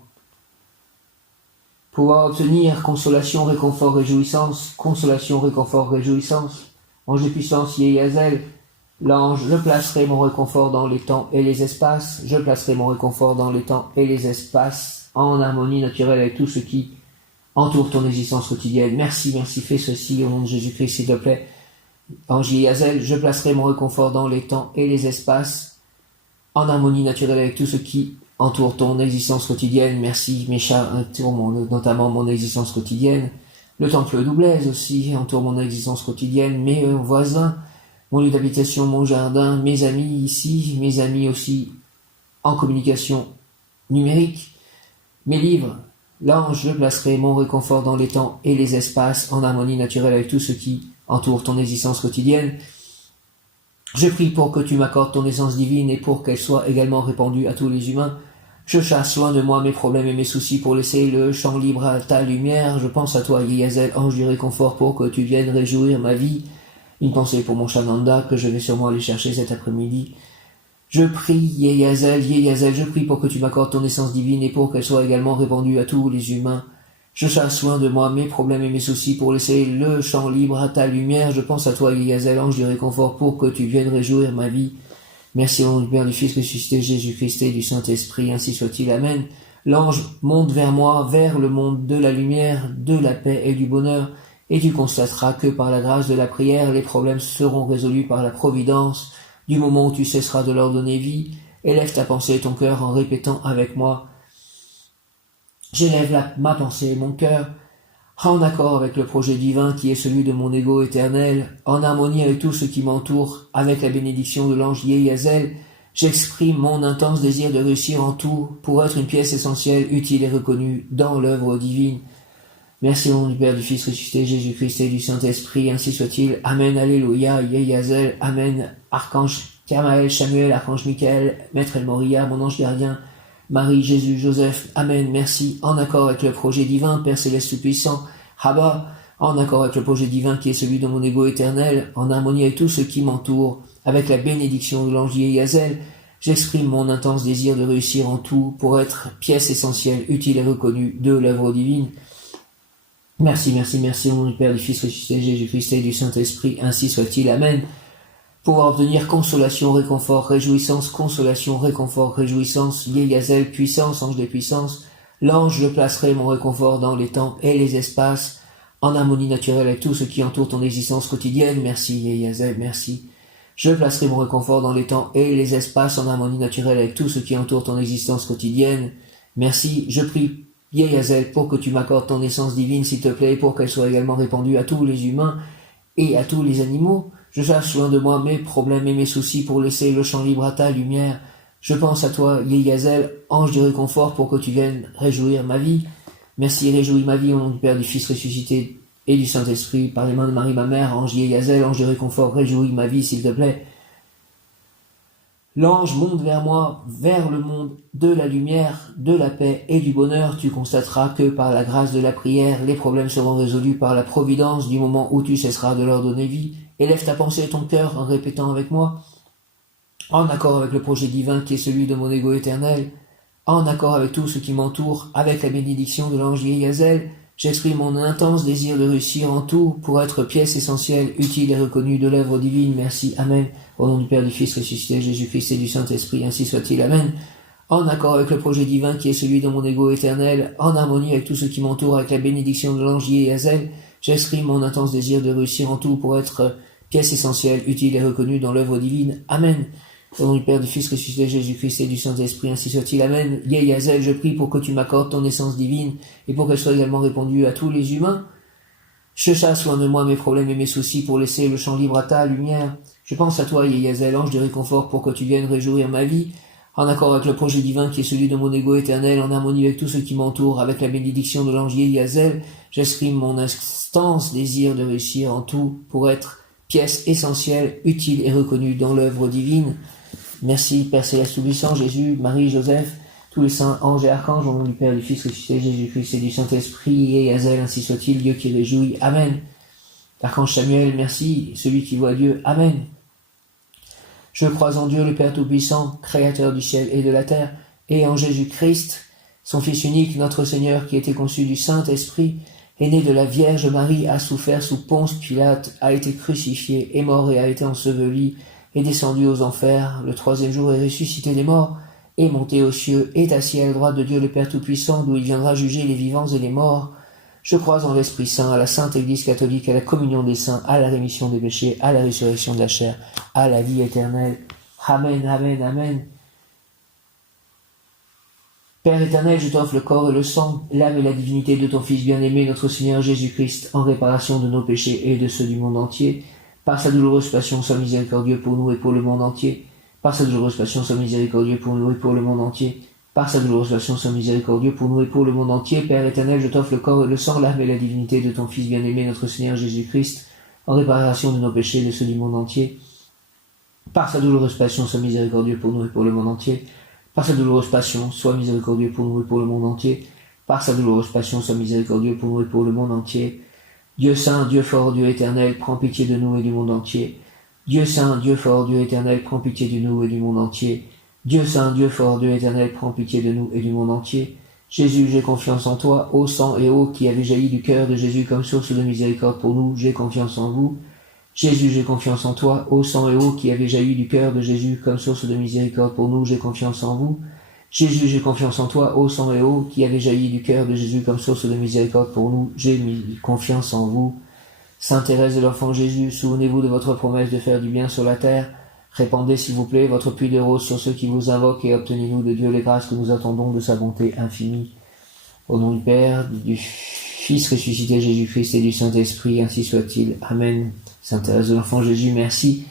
pouvoir obtenir consolation, réconfort, réjouissance, consolation, réconfort, réjouissance. Ange de puissance, Yehiazel, l'ange, je placerai mon réconfort dans les temps et les espaces, je placerai mon réconfort dans les temps et les espaces, en harmonie naturelle avec tout ce qui entoure ton existence quotidienne. Merci, fais ceci au nom de Jésus-Christ, s'il te plaît. Ange Yehiazel, je placerai mon réconfort dans les temps et les espaces, en harmonie naturelle avec tout ce qui entoure ton existence quotidienne. Merci, mes chats entourent notamment mon existence quotidienne. Le temple d'Oublaise aussi entoure mon existence quotidienne, mes voisins, mon lieu d'habitation, mon jardin, mes amis ici, mes amis aussi en communication numérique, mes livres. L'ange, je placerai mon réconfort dans les temps et les espaces, en harmonie naturelle avec tout ce qui entoure ton existence quotidienne. Je prie pour que tu m'accordes ton essence divine et pour qu'elle soit également répandue à tous les humains. Je chasse loin de moi mes problèmes et mes soucis pour laisser le champ libre à ta lumière. Je pense à toi, Yehiazel, ange du réconfort, pour que tu viennes réjouir ma vie. Une pensée pour mon chat Nanda que je vais sûrement aller chercher cet après-midi. Je prie, Yehiazel, Yehiazel, je prie pour que tu m'accordes ton essence divine et pour qu'elle soit également répandue à tous les humains. Je chasse loin de moi mes problèmes et mes soucis pour laisser le champ libre à ta lumière. Je pense à toi, Yehiazel, ange du réconfort, pour que tu viennes réjouir ma vie. Merci au nom du Père, du Fils ressuscité, Jésus-Christ et du Saint-Esprit, ainsi soit-il. Amen. L'ange monte vers moi, vers le monde de la lumière, de la paix et du bonheur, et tu constateras que par la grâce de la prière, les problèmes seront résolus par la providence. Du moment où tu cesseras de leur donner vie, élève ta pensée et ton cœur en répétant avec moi. J'élève ma pensée et mon cœur en accord avec le projet divin qui est celui de mon ego éternel, en harmonie avec tout ce qui m'entoure, avec la bénédiction de l'ange Yehiazel. J'exprime mon intense désir de réussir en tout pour être une pièce essentielle, utile et reconnue dans l'œuvre divine. Merci au nom du Père, du Fils ressuscité, Jésus-Christ et du Saint-Esprit, ainsi soit-il. Amen, alléluia, Yehiazel, amen. Archange Kamael, Samuel, archange Michael, Maître El Moria, mon ange gardien, Marie, Jésus, Joseph, amen, merci, en accord avec le projet divin, Père Céleste Tout-Puissant, Rabba, en accord avec le projet divin qui est celui de mon ego éternel, en harmonie avec tout ce qui m'entoure, avec la bénédiction de l'ange Yehiazel, j'exprime mon intense désir de réussir en tout pour être pièce essentielle, utile et reconnue de l'œuvre divine. Merci, au nom du Père, du Fils ressuscité, Jésus-Christ et du Saint-Esprit, ainsi soit-il, amen. Pouvoir obtenir consolation, réconfort, réjouissance, consolation, réconfort, réjouissance, Yehiazel, puissance, ange des puissances, l'ange, je placerai mon réconfort dans les temps et les espaces, en harmonie naturelle avec tout ce qui entoure ton existence quotidienne. Merci, Yehiazel, merci. Je placerai mon réconfort dans les temps et les espaces, en harmonie naturelle avec tout ce qui entoure ton existence quotidienne. Merci, je prie, Yeyazel, pour que tu m'accordes ton essence divine, s'il te plaît, pour qu'elle soit également répandue à tous les humains et à tous les animaux. Je cherche loin de moi mes problèmes et mes soucis pour laisser le champ libre à ta lumière. Je pense à toi, Yeyazel, ange du réconfort, pour que tu viennes réjouir ma vie. Merci, réjouis ma vie au nom du Père, du Fils ressuscité et du Saint-Esprit, par les mains de Marie ma mère, ange Yeyazel, ange de réconfort, réjouis ma vie, s'il te plaît. L'ange monte vers moi, vers le monde de la lumière, de la paix et du bonheur. Tu constateras que par la grâce de la prière, les problèmes seront résolus par la providence du moment où tu cesseras de leur donner vie. Élève ta pensée et ton cœur en répétant avec moi, en accord avec le projet divin qui est celui de mon ego éternel, en accord avec tout ce qui m'entoure, avec la bénédiction de l'ange Yeyazel, j'exprime mon intense désir de réussir en tout pour être pièce essentielle, utile et reconnue de l'œuvre divine. Merci. Amen. Au nom du Père, du Fils ressuscité, Jésus-Christ et du Saint-Esprit, ainsi soit-il. Amen. En accord avec le projet divin qui est celui de mon ego éternel, en harmonie avec tout ce qui m'entoure, avec la bénédiction de l'ange Yeyazel, j'exprime mon intense désir de réussir en tout pour être pièce essentielle, utile et reconnue dans l'œuvre divine. Amen. Au nom du Père, du Fils ressuscité, Jésus-Christ et du Saint-Esprit, ainsi soit-il. Amen. Yeyazel, je prie pour que tu m'accordes ton essence divine et pour qu'elle soit également répandue à tous les humains. Je chasse loin de moi mes problèmes et mes soucis pour laisser le champ libre à ta lumière. Je pense à toi, Yeyazel, ange de réconfort, pour que tu viennes réjouir ma vie, en accord avec le projet divin qui est celui de mon ego éternel, en harmonie avec tout ce qui m'entoure, avec la bénédiction de l'ange Yeyazel, j'exprime mon intense désir de réussir en tout pour être pièce essentielle, utile et reconnue dans l'œuvre divine. Merci, Père Céleste Tout-Puissant, Jésus, Marie, Joseph, tous les saints anges et archanges, au nom du Père, du Fils ressuscité, Jésus-Christ et du Saint-Esprit, et Yeyazel, ainsi soit-il, Dieu qui réjouit. Amen. Archange Samuel, merci, celui qui voit Dieu. Amen. Je crois en Dieu, le Père Tout-Puissant, Créateur du ciel et de la terre, et en Jésus-Christ, son Fils unique, notre Seigneur, qui a été conçu du Saint-Esprit, est né de la Vierge Marie, a souffert sous Ponce Pilate, a été crucifié, est mort et a été enseveli, est descendu aux enfers, le troisième jour est ressuscité des morts, est monté aux cieux, est assis à la droite de Dieu le Père Tout-Puissant, d'où il viendra juger les vivants et les morts. Je crois en l'Esprit Saint, à la Sainte Église catholique, à la communion des saints, à la rémission des péchés, à la résurrection de la chair, à la vie éternelle. Amen, amen, amen. Père éternel, je t'offre le corps et le sang, l'âme et la divinité de ton Fils bien-aimé, notre Seigneur Jésus-Christ, en réparation de nos péchés et de ceux du monde entier. Par sa douloureuse passion, sois miséricordieux pour nous et pour le monde entier. Par sa douloureuse passion, sois miséricordieux pour nous et pour le monde entier. Par sa douloureuse passion, sois miséricordieux pour nous et pour le monde entier. Père éternel, je t'offre le corps et le sang, l'âme et la divinité de ton Fils bien-aimé, notre Seigneur Jésus-Christ, en réparation de nos péchés et de ceux du monde entier. Par sa douloureuse passion, sois miséricordieux pour nous et pour le monde entier. Par sa douloureuse passion, sois miséricordieux pour nous et pour le monde entier. Par sa douloureuse passion, sois miséricordieux pour nous et pour le monde entier. Dieu saint, Dieu fort, Dieu éternel, prends pitié de nous et du monde entier. Dieu saint, Dieu fort, Dieu éternel, prends pitié de nous et du monde entier. Dieu saint, Dieu fort, Dieu éternel, prends pitié de nous et du monde entier. Jésus, j'ai confiance en toi, ô sang et eau qui avez jailli du cœur de Jésus comme source de miséricorde pour nous, j'ai confiance en vous. Jésus, j'ai confiance en toi, ô sang et eau qui avez jailli du cœur de Jésus comme source de miséricorde pour nous, j'ai confiance en vous. Jésus, j'ai confiance en toi, ô sang et eau qui avez jailli du cœur de Jésus comme source de miséricorde pour nous, j'ai mis confiance en vous. Sainte Thérèse de l'Enfant Jésus, souvenez-vous de votre promesse de faire du bien sur la terre. Répandez, s'il vous plaît, votre pluie de rose sur ceux qui vous invoquent et obtenez-nous de Dieu les grâces que nous attendons de sa bonté infinie. Au nom du Père, du Fils ressuscité Jésus-Christ et du Saint-Esprit, ainsi soit-il. Amen. Sainte Thérèse de l'Enfant Jésus, merci.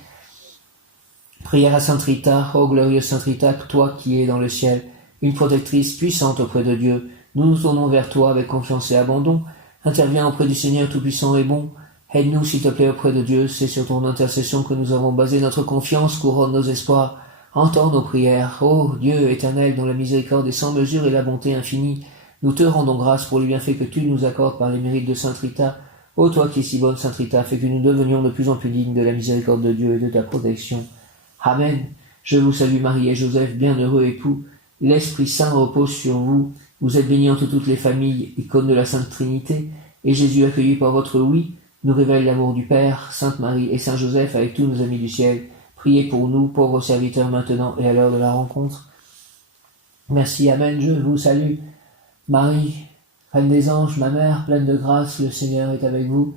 Prière à Sainte Rita, ô glorieuse Sainte Rita, toi qui es dans le ciel, une protectrice puissante auprès de Dieu, nous nous tournons vers toi avec confiance et abandon. Interviens auprès du Seigneur Tout-Puissant et bon. Aide-nous, s'il te plaît, auprès de Dieu. C'est sur ton intercession que nous avons basé notre confiance, couronne nos espoirs. Entends nos prières. Ô Dieu éternel, dont la miséricorde est sans mesure et la bonté infinie, nous te rendons grâce pour les bienfaits que tu nous accordes par les mérites de Sainte Rita. Ô toi qui es si bonne, Sainte Rita, fais que nous devenions de plus en plus dignes de la miséricorde de Dieu et de ta protection. Amen. Je vous salue Marie et Joseph, bienheureux époux. L'Esprit Saint repose sur vous. Vous êtes bénie entre toutes les familles, icône de la Sainte Trinité. Et Jésus, accueilli par votre oui, nous révèle l'amour du Père. Sainte Marie et Saint Joseph, avec tous nos amis du ciel, priez pour nous, pauvres serviteurs, maintenant et à l'heure de la rencontre. Merci, Amen. Je vous salue Marie, Reine des anges, ma mère, pleine de grâce, le Seigneur est avec vous.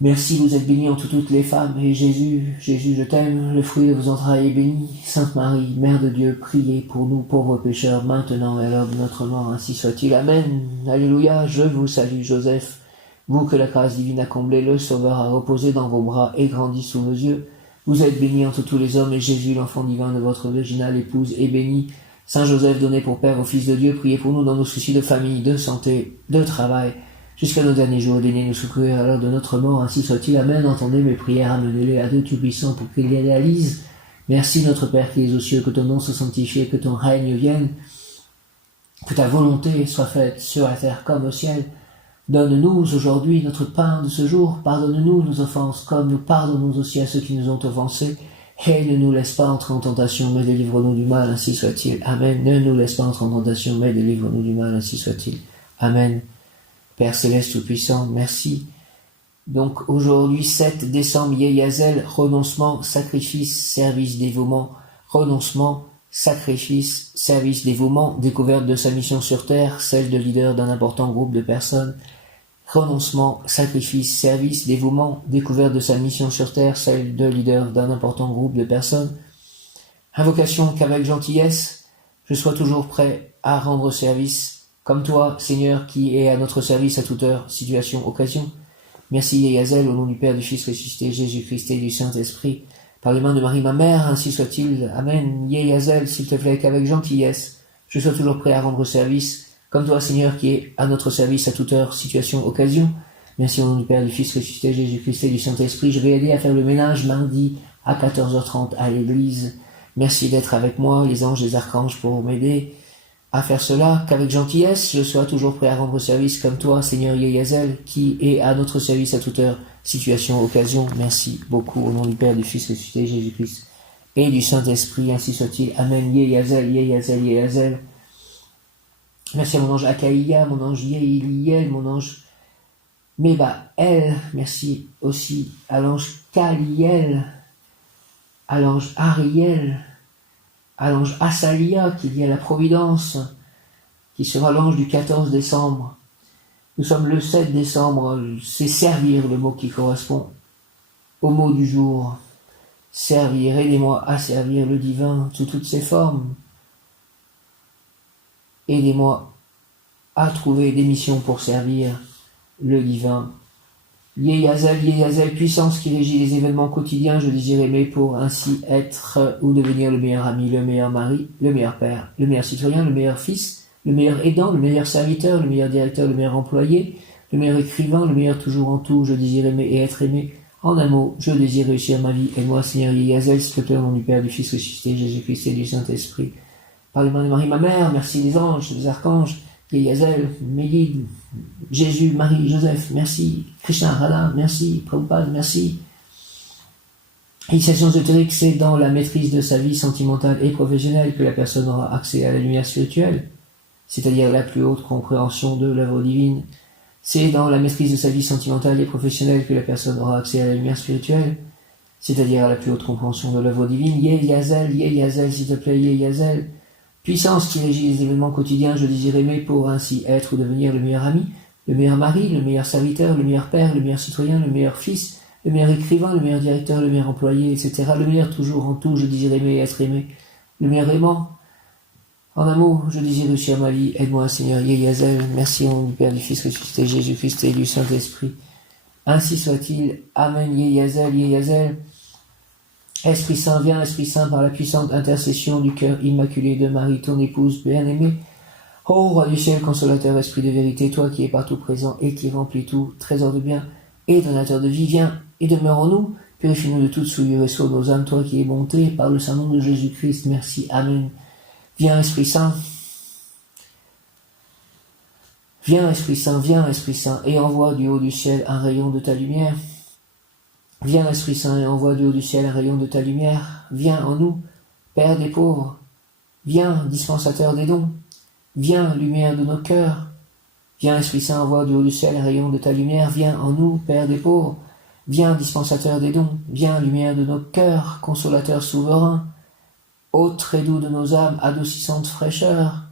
Merci, vous êtes bénie entre toutes les femmes, et Jésus, je t'aime, le fruit de vos entrailles est béni. Sainte Marie, Mère de Dieu, priez pour nous pauvres pécheurs, maintenant et à l'heure de notre mort, ainsi soit-il. Amen. Alléluia, je vous salue, Joseph. Vous que la grâce divine a comblé, le Sauveur a reposé dans vos bras et grandi sous vos yeux. Vous êtes bénie entre tous les hommes, et Jésus, l'enfant divin de votre virginale épouse, est béni. Saint Joseph, donné pour Père au Fils de Dieu, priez pour nous dans nos soucis de famille, de santé, de travail, jusqu'à nos derniers jours, daignez nous secourir à l'heure de notre mort, ainsi soit-il. Amen. Entendez mes prières, amenez-les à Dieu Tout-Puissant pour qu'il les réalise. Merci notre Père qui es aux cieux, que ton nom soit sanctifié, que ton règne vienne, que ta volonté soit faite sur la terre comme au ciel. Donne-nous aujourd'hui notre pain de ce jour, pardonne-nous nos offenses, comme nous pardonnons aussi à ceux qui nous ont offensés, et ne nous laisse pas entrer en tentation, mais délivre-nous du mal, ainsi soit-il. Amen. Ne nous laisse pas entrer en tentation, mais délivre-nous du mal, ainsi soit-il. Amen. Père Céleste Tout-Puissant, merci. Donc aujourd'hui, 7 décembre, Yeyazel, renoncement, sacrifice, service, dévouement, renoncement, sacrifice, service, dévouement, découverte de sa mission sur terre, celle de leader d'un important groupe de personnes. Renoncement, sacrifice, service, dévouement, découverte de sa mission sur terre, celle de leader d'un important groupe de personnes. Invocation qu'avec gentillesse, je sois toujours prêt à rendre service, comme toi, Seigneur, qui est à notre service à toute heure, situation, occasion. Merci, Yeyazel, au nom du Père, du Fils ressuscité, Jésus-Christ et du Saint-Esprit, par les mains de Marie, ma mère, ainsi soit-il. Amen. Yeyazel, s'il te plaît, qu'avec gentillesse, je sois toujours prêt à rendre service, comme toi, Seigneur, qui est à notre service à toute heure, situation, occasion. Merci au nom du Père, du Fils ressuscité, Jésus-Christ et du Saint-Esprit. Je vais aider à faire le ménage mardi à 14h30 à l'église. Merci d'être avec moi, les anges, les archanges, pour m'aider à faire cela, qu'avec gentillesse, je sois toujours prêt à rendre service comme toi, Seigneur Yeyazel, qui est à notre service à toute heure, situation, occasion. Merci beaucoup au nom du Père, du Fils ressuscité, Jésus-Christ et du Saint-Esprit, ainsi soit-il. Amen. Yeyazel, Yeyazel, Yeyazel. Merci à mon ange Akaïa, mon ange Yeiliel, mon ange Mebaël. Merci aussi à l'ange Kaliel, à l'ange Ariel, à l'ange Asalia qui est lié à la Providence, qui sera l'ange du 14 décembre. Nous sommes le 7 décembre, c'est servir le mot qui correspond au mot du jour. Servir, aidez-moi à servir le divin sous toutes ses formes. Aidez-moi à trouver des missions pour servir le divin. Yeyazel, puissance qui régit les événements quotidiens, je désire aimer pour ainsi être ou devenir le meilleur ami, le meilleur mari, le meilleur père, le meilleur citoyen, le meilleur fils, le meilleur aidant, le meilleur serviteur, le meilleur directeur, le meilleur employé, le meilleur écrivain, le meilleur toujours en tout, je désire aimer et être aimé. En un mot, je désire réussir ma vie. Aide-moi, Seigneur Yeyazel, s'il te plaît, au nom du Père, du Fils ressuscité, Jésus-Christ et du Saint-Esprit. Par les mains de Marie, ma mère, merci les anges, les archanges, Yeyazel, mes guides, Jésus, Marie, Joseph, merci, Krishna, Radha, merci, Prabhupada, merci. Initiation ésotérique, c'est dans la maîtrise de sa vie sentimentale et professionnelle que la personne aura accès à la lumière spirituelle, c'est-à-dire la plus haute compréhension de l'œuvre divine. C'est dans la maîtrise de sa vie sentimentale et professionnelle que la personne aura accès à la lumière spirituelle, c'est-à-dire à la plus haute compréhension de l'œuvre divine. Yeyazel, s'il te plaît, Yeyazel. Puissance qui régit les événements quotidiens, je désire aimer pour ainsi être ou devenir le meilleur ami, le meilleur mari, le meilleur serviteur, le meilleur père, le meilleur citoyen, le meilleur fils, le meilleur écrivain, le meilleur directeur, le meilleur employé, etc. Le meilleur toujours en tout, je désire aimer et être aimé, le meilleur aimant. En un mot, je désire réussir ma vie, aide-moi Seigneur Yeyazel, merci au nom du Père, du Fils ressuscité, Jésus-Christ et du Saint-Esprit. Ainsi soit-il, Amen, Yeyazel. Esprit Saint, viens, Esprit Saint, par la puissante intercession du cœur immaculé de Marie, ton épouse bien-aimée. Ô Roi du ciel, consolateur, Esprit de vérité, toi qui es partout présent et qui remplis tout, trésor de bien et donateur de vie, viens et demeure en nous, purifie-nous de toute souillure et sauve nos âmes, toi qui es bonté, par le saint nom de Jésus-Christ, merci, Amen. Viens, Esprit Saint. Viens, Esprit Saint, et envoie du haut du ciel un rayon de ta lumière. Viens, Esprit Saint, et envoie du haut du ciel un rayon de ta lumière. Viens en nous, Père des pauvres. Viens, dispensateur des dons. Viens, lumière de nos cœurs. Viens, Esprit Saint, envoie du haut du ciel un rayon de ta lumière. Viens en nous, Père des pauvres. Viens, dispensateur des dons. Viens, lumière de nos cœurs, consolateur souverain. Ô très doux de nos âmes, adoucissante fraîcheur.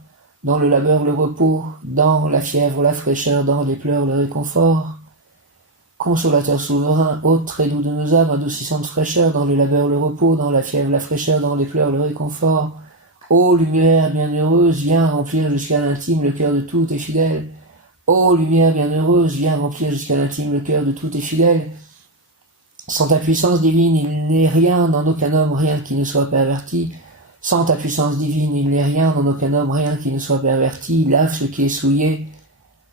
Dans le labeur, le repos. Dans la fièvre, la fraîcheur. Dans les pleurs, le réconfort. consolateur souverain, hôte très doux de nos âmes, adoucissante fraîcheur, dans le labeur le repos, dans la fièvre la fraîcheur, dans les pleurs le réconfort. Ô lumière bienheureuse, viens remplir jusqu'à l'intime le cœur de tous tes fidèles. Ô lumière bienheureuse, viens remplir jusqu'à l'intime le cœur de tous tes fidèles. Sans ta puissance divine, il n'est rien dans aucun homme, rien qui ne soit perverti. Sans ta puissance divine, il n'est rien dans aucun homme, rien qui ne soit perverti. Lave ce qui est souillé,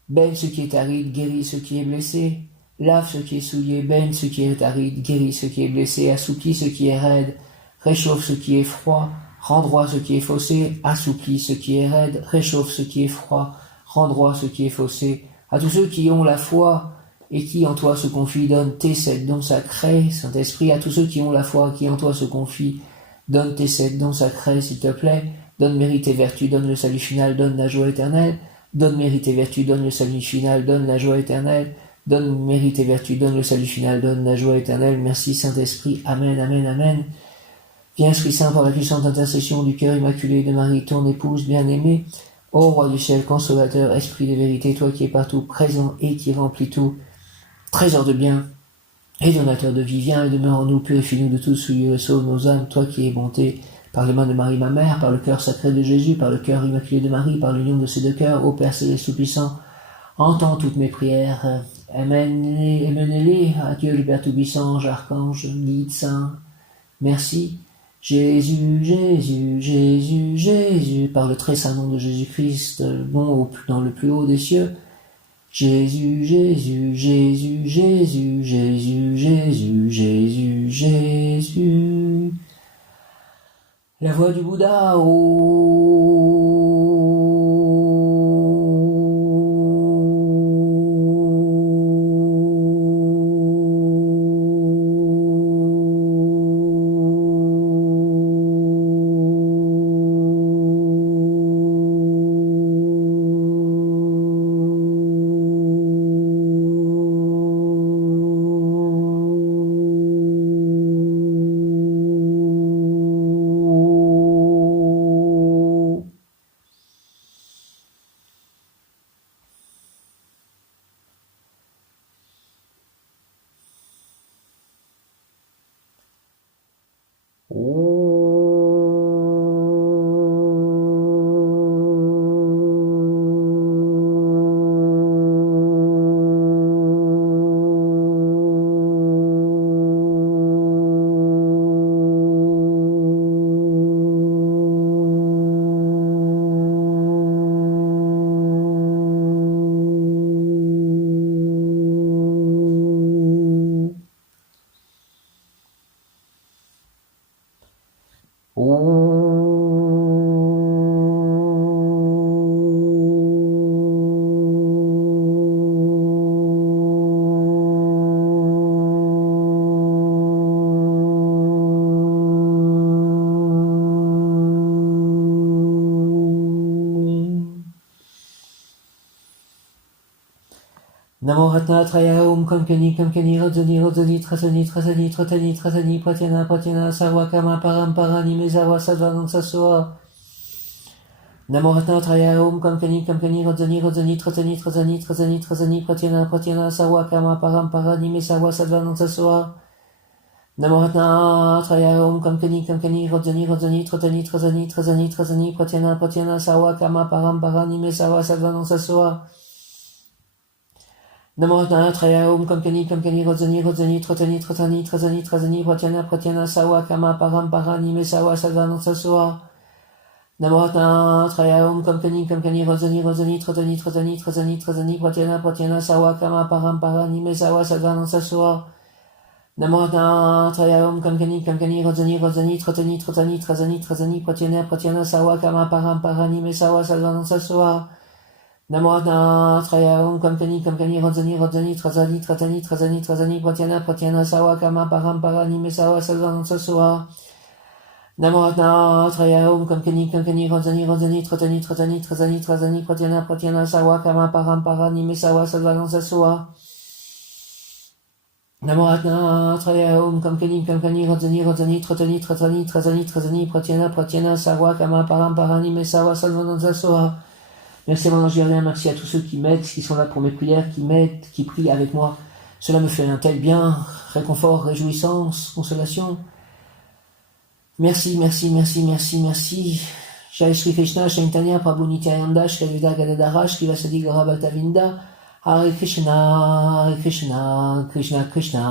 baigne ce qui est aride, guéris ce qui est blessé. Lave ce qui est souillé, baigne ce qui est aride, guéris ce qui est blessé, assouplis ce qui est raide, réchauffe ce qui est froid, rends droit ce qui est faussé, assouplis ce qui est raide, réchauffe ce qui est froid, rends droit ce qui est faussé. À tous ceux qui ont la foi et qui en toi se confient, donne tes 7 dons sacrés, Saint-Esprit. À tous ceux qui ont la foi et qui en toi se confient, donne tes 7 dons sacrés, s'il te plaît. Donne mérite et vertu, donne le salut final, donne la joie éternelle. Donne mérite et vertu, donne le salut final, donne la joie éternelle. Donne mérite et vertu, donne le salut final, donne la joie éternelle. Merci Saint-Esprit. Amen, amen, amen. Viens Esprit Saint par la puissante intercession du cœur immaculé de Marie, ton épouse bien-aimée. Ô Roi du ciel, consolateur, Esprit de vérité, toi qui es partout présent et qui remplis tout, trésor de bien et donateur de vie, viens et demeure en nous, purifie-nous de tout souillure et sauve nos âmes, toi qui es bonté, par les mains de Marie ma mère, par le cœur sacré de Jésus, par le cœur immaculé de Marie, par l'union de ces deux cœurs, ô Père céleste tout-puissant, entends toutes mes prières, menez-les à Dieu le Père tout-puissant, ange, archange, guide, saint, merci. Jésus, Jésus, Jésus, Jésus, par le très saint nom de Jésus-Christ, bon dans le plus haut des cieux. Jésus, Jésus, Jésus, Jésus, Jésus, Jésus, Jésus, Jésus. La voix du Bouddha, Namo Ratna Traya Om Kamkani Kamkani Radzani Radzani Trasani Trasani Tratani Trasani Pratyana Pratyana Sarvakama Paramparani Mezawa Sadvanam Sasoa. Namo Ratna Traya Om Kamkani Kamkani Radzani Radzani Trasani Trasani Trasani Trasani Pratyana Pratyana Sarvakama Paramparani Mezawa Sadvanam Sasoa. Namo Ratna Traya Om Kamkani Kamkani Radzani Radzani Tratani Trasani Trasani Trasani Pratyana Pratyana Sarvakama Paramparani Mezawa Sadvanam Sasoa. Namo Ratna Traya Om Kamkani Kamkani Radzani Radzani Tratani Tratani Trasani Trasani Pratyana Pratyana Sarvakama Paramparani Mezawa Sadvanam Sasoa. Namo Ratna Traya Om Kamkani Kamkani Radzani Radzani Tratani Tratani Trasani Trasani Pratyana Pratyana Sarvakama Paramparani Mezawa Sadvanam Sasoa. Namo Ratna Traya Om Kamkani Kamkani Radzani Radzani Tratani Tratani Trasani Trasani Pratyana Pratyana Sarvakama Paramparani Mezawa Sadvanam Sasoa. Namo Ratna Traya Om Kamkani Kamkani Radzani Radzani Trasani Tratani Trasani Trasani Pratyana Pratyana Sarvakama Paramparani Mezawa Sadvanam Sasoa. Namo Ratna Traya Om Kamkani Kamkani Radzani Radzani Tratani Tratani Trasani Trasani Pratyana Pratyana Sarvakama Paramparani Mezawa Sadvanam Sasoa. Namo Ratna Traya Om Kamkani Kamkani Radzani Radzani Tratani Tratani Trasani Trasani Pratyana Pratyana Sarvakama Paramparani Mezawa Sadvanam Sasoa. Merci à mon ange gardien, merci à tous ceux qui m'aident, qui sont là pour mes prières, qui m'aident, qui prient avec moi Cela me fait un tel bien, réconfort, réjouissance, consolation. Merci, merci, merci, merci, merci. Jai Shri Krishna, Chaitanya, Prabhu Nityananda, Shri Advaita Gadadara, Shri Vasadi Gaura Bhattavinda, Hare Krishna, Krishna Krishna,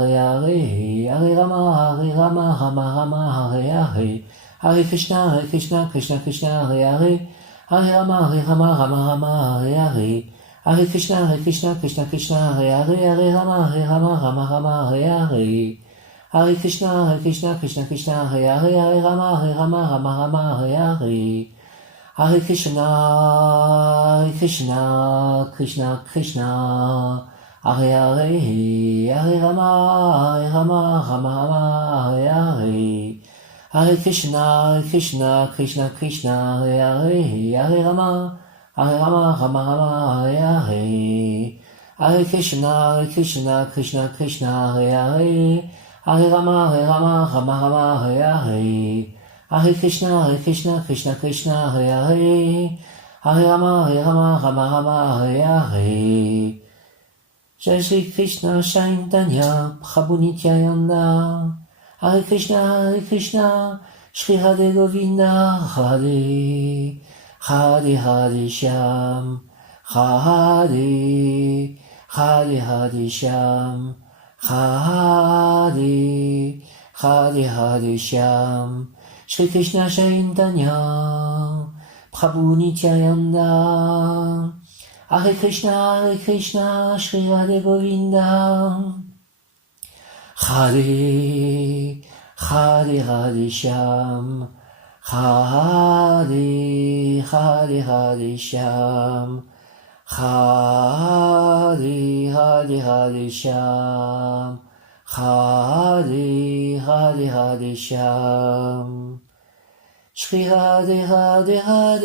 Hare Hare, Hare Rama, Rama Rama, Hare Hare, Hare Krishna, Krishna Krishna, Hare Hare, Hare Rama, Rama, Hare Hare, Hare Krishna, Krishna, Hare Hare, Hare Rama, Hare Hare, Hare Krishna, Krishna, Hare Hare, Hare Rama, Hare Hare, Hare Krishna, Krishna, Hare Hare, Hare Rama, Hare Hare, Hare Krishna, Krishna, Hare Hare, Hare Rama, Hare Hare, Hare Krishna, Krishna, Hare Hare, Hare Rama, Hare Hare, Hare Krishna, Krishna, Hare Hare, Hare Rama, Hare Hare. Jai Shri Krishna, Chaitanya, Prabhu Nityananda, Hare Krishna, Shri Radhe Govinda, Radhe, Radhe Shyam, Radhe, Radhe Shyam, Radhe, Radhe Shyam, Shri Krishna Chaitanya, Prabhu Nityananda, Hare Krishna, Shri Radhe Govinda, Radhe, Radhe Shyam, Radhe, Radhe Shyam, Radhe, Radhe Shyam, Radhe, Radhe Shyam, Shri Radhe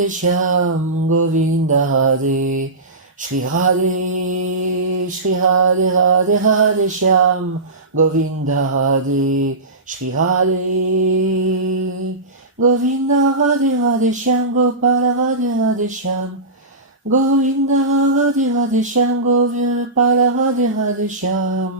Shyam, Govinda Radhe, Shri Radhe Shyam, Govinda Radhe, Shri Radhe, Govinda Radhe Shyam, Gopala Radhe Shyam, Govinda Radhe Shyam, Gopala Radhe Shyam.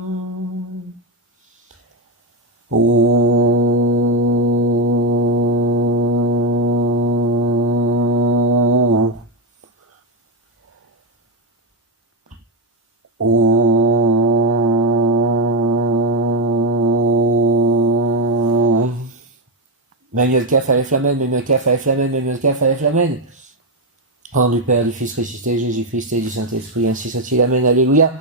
Memyolkaf Aleph Lamed, Memyolkaf Aleph Lamed, Memyolkaf Aleph Lamed. Au nom du Père, du Fils ressuscité, Jésus-Christ et du Saint-Esprit, ainsi soit-il. Amen, Alléluia.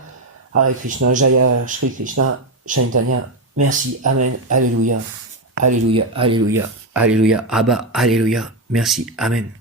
Hare Krishna, Jaya, Shri Krishna, Chaitanya. Merci, Amen, Alléluia. Alléluia, Alléluia, Alléluia, Abba, Alléluia. Merci, Amen.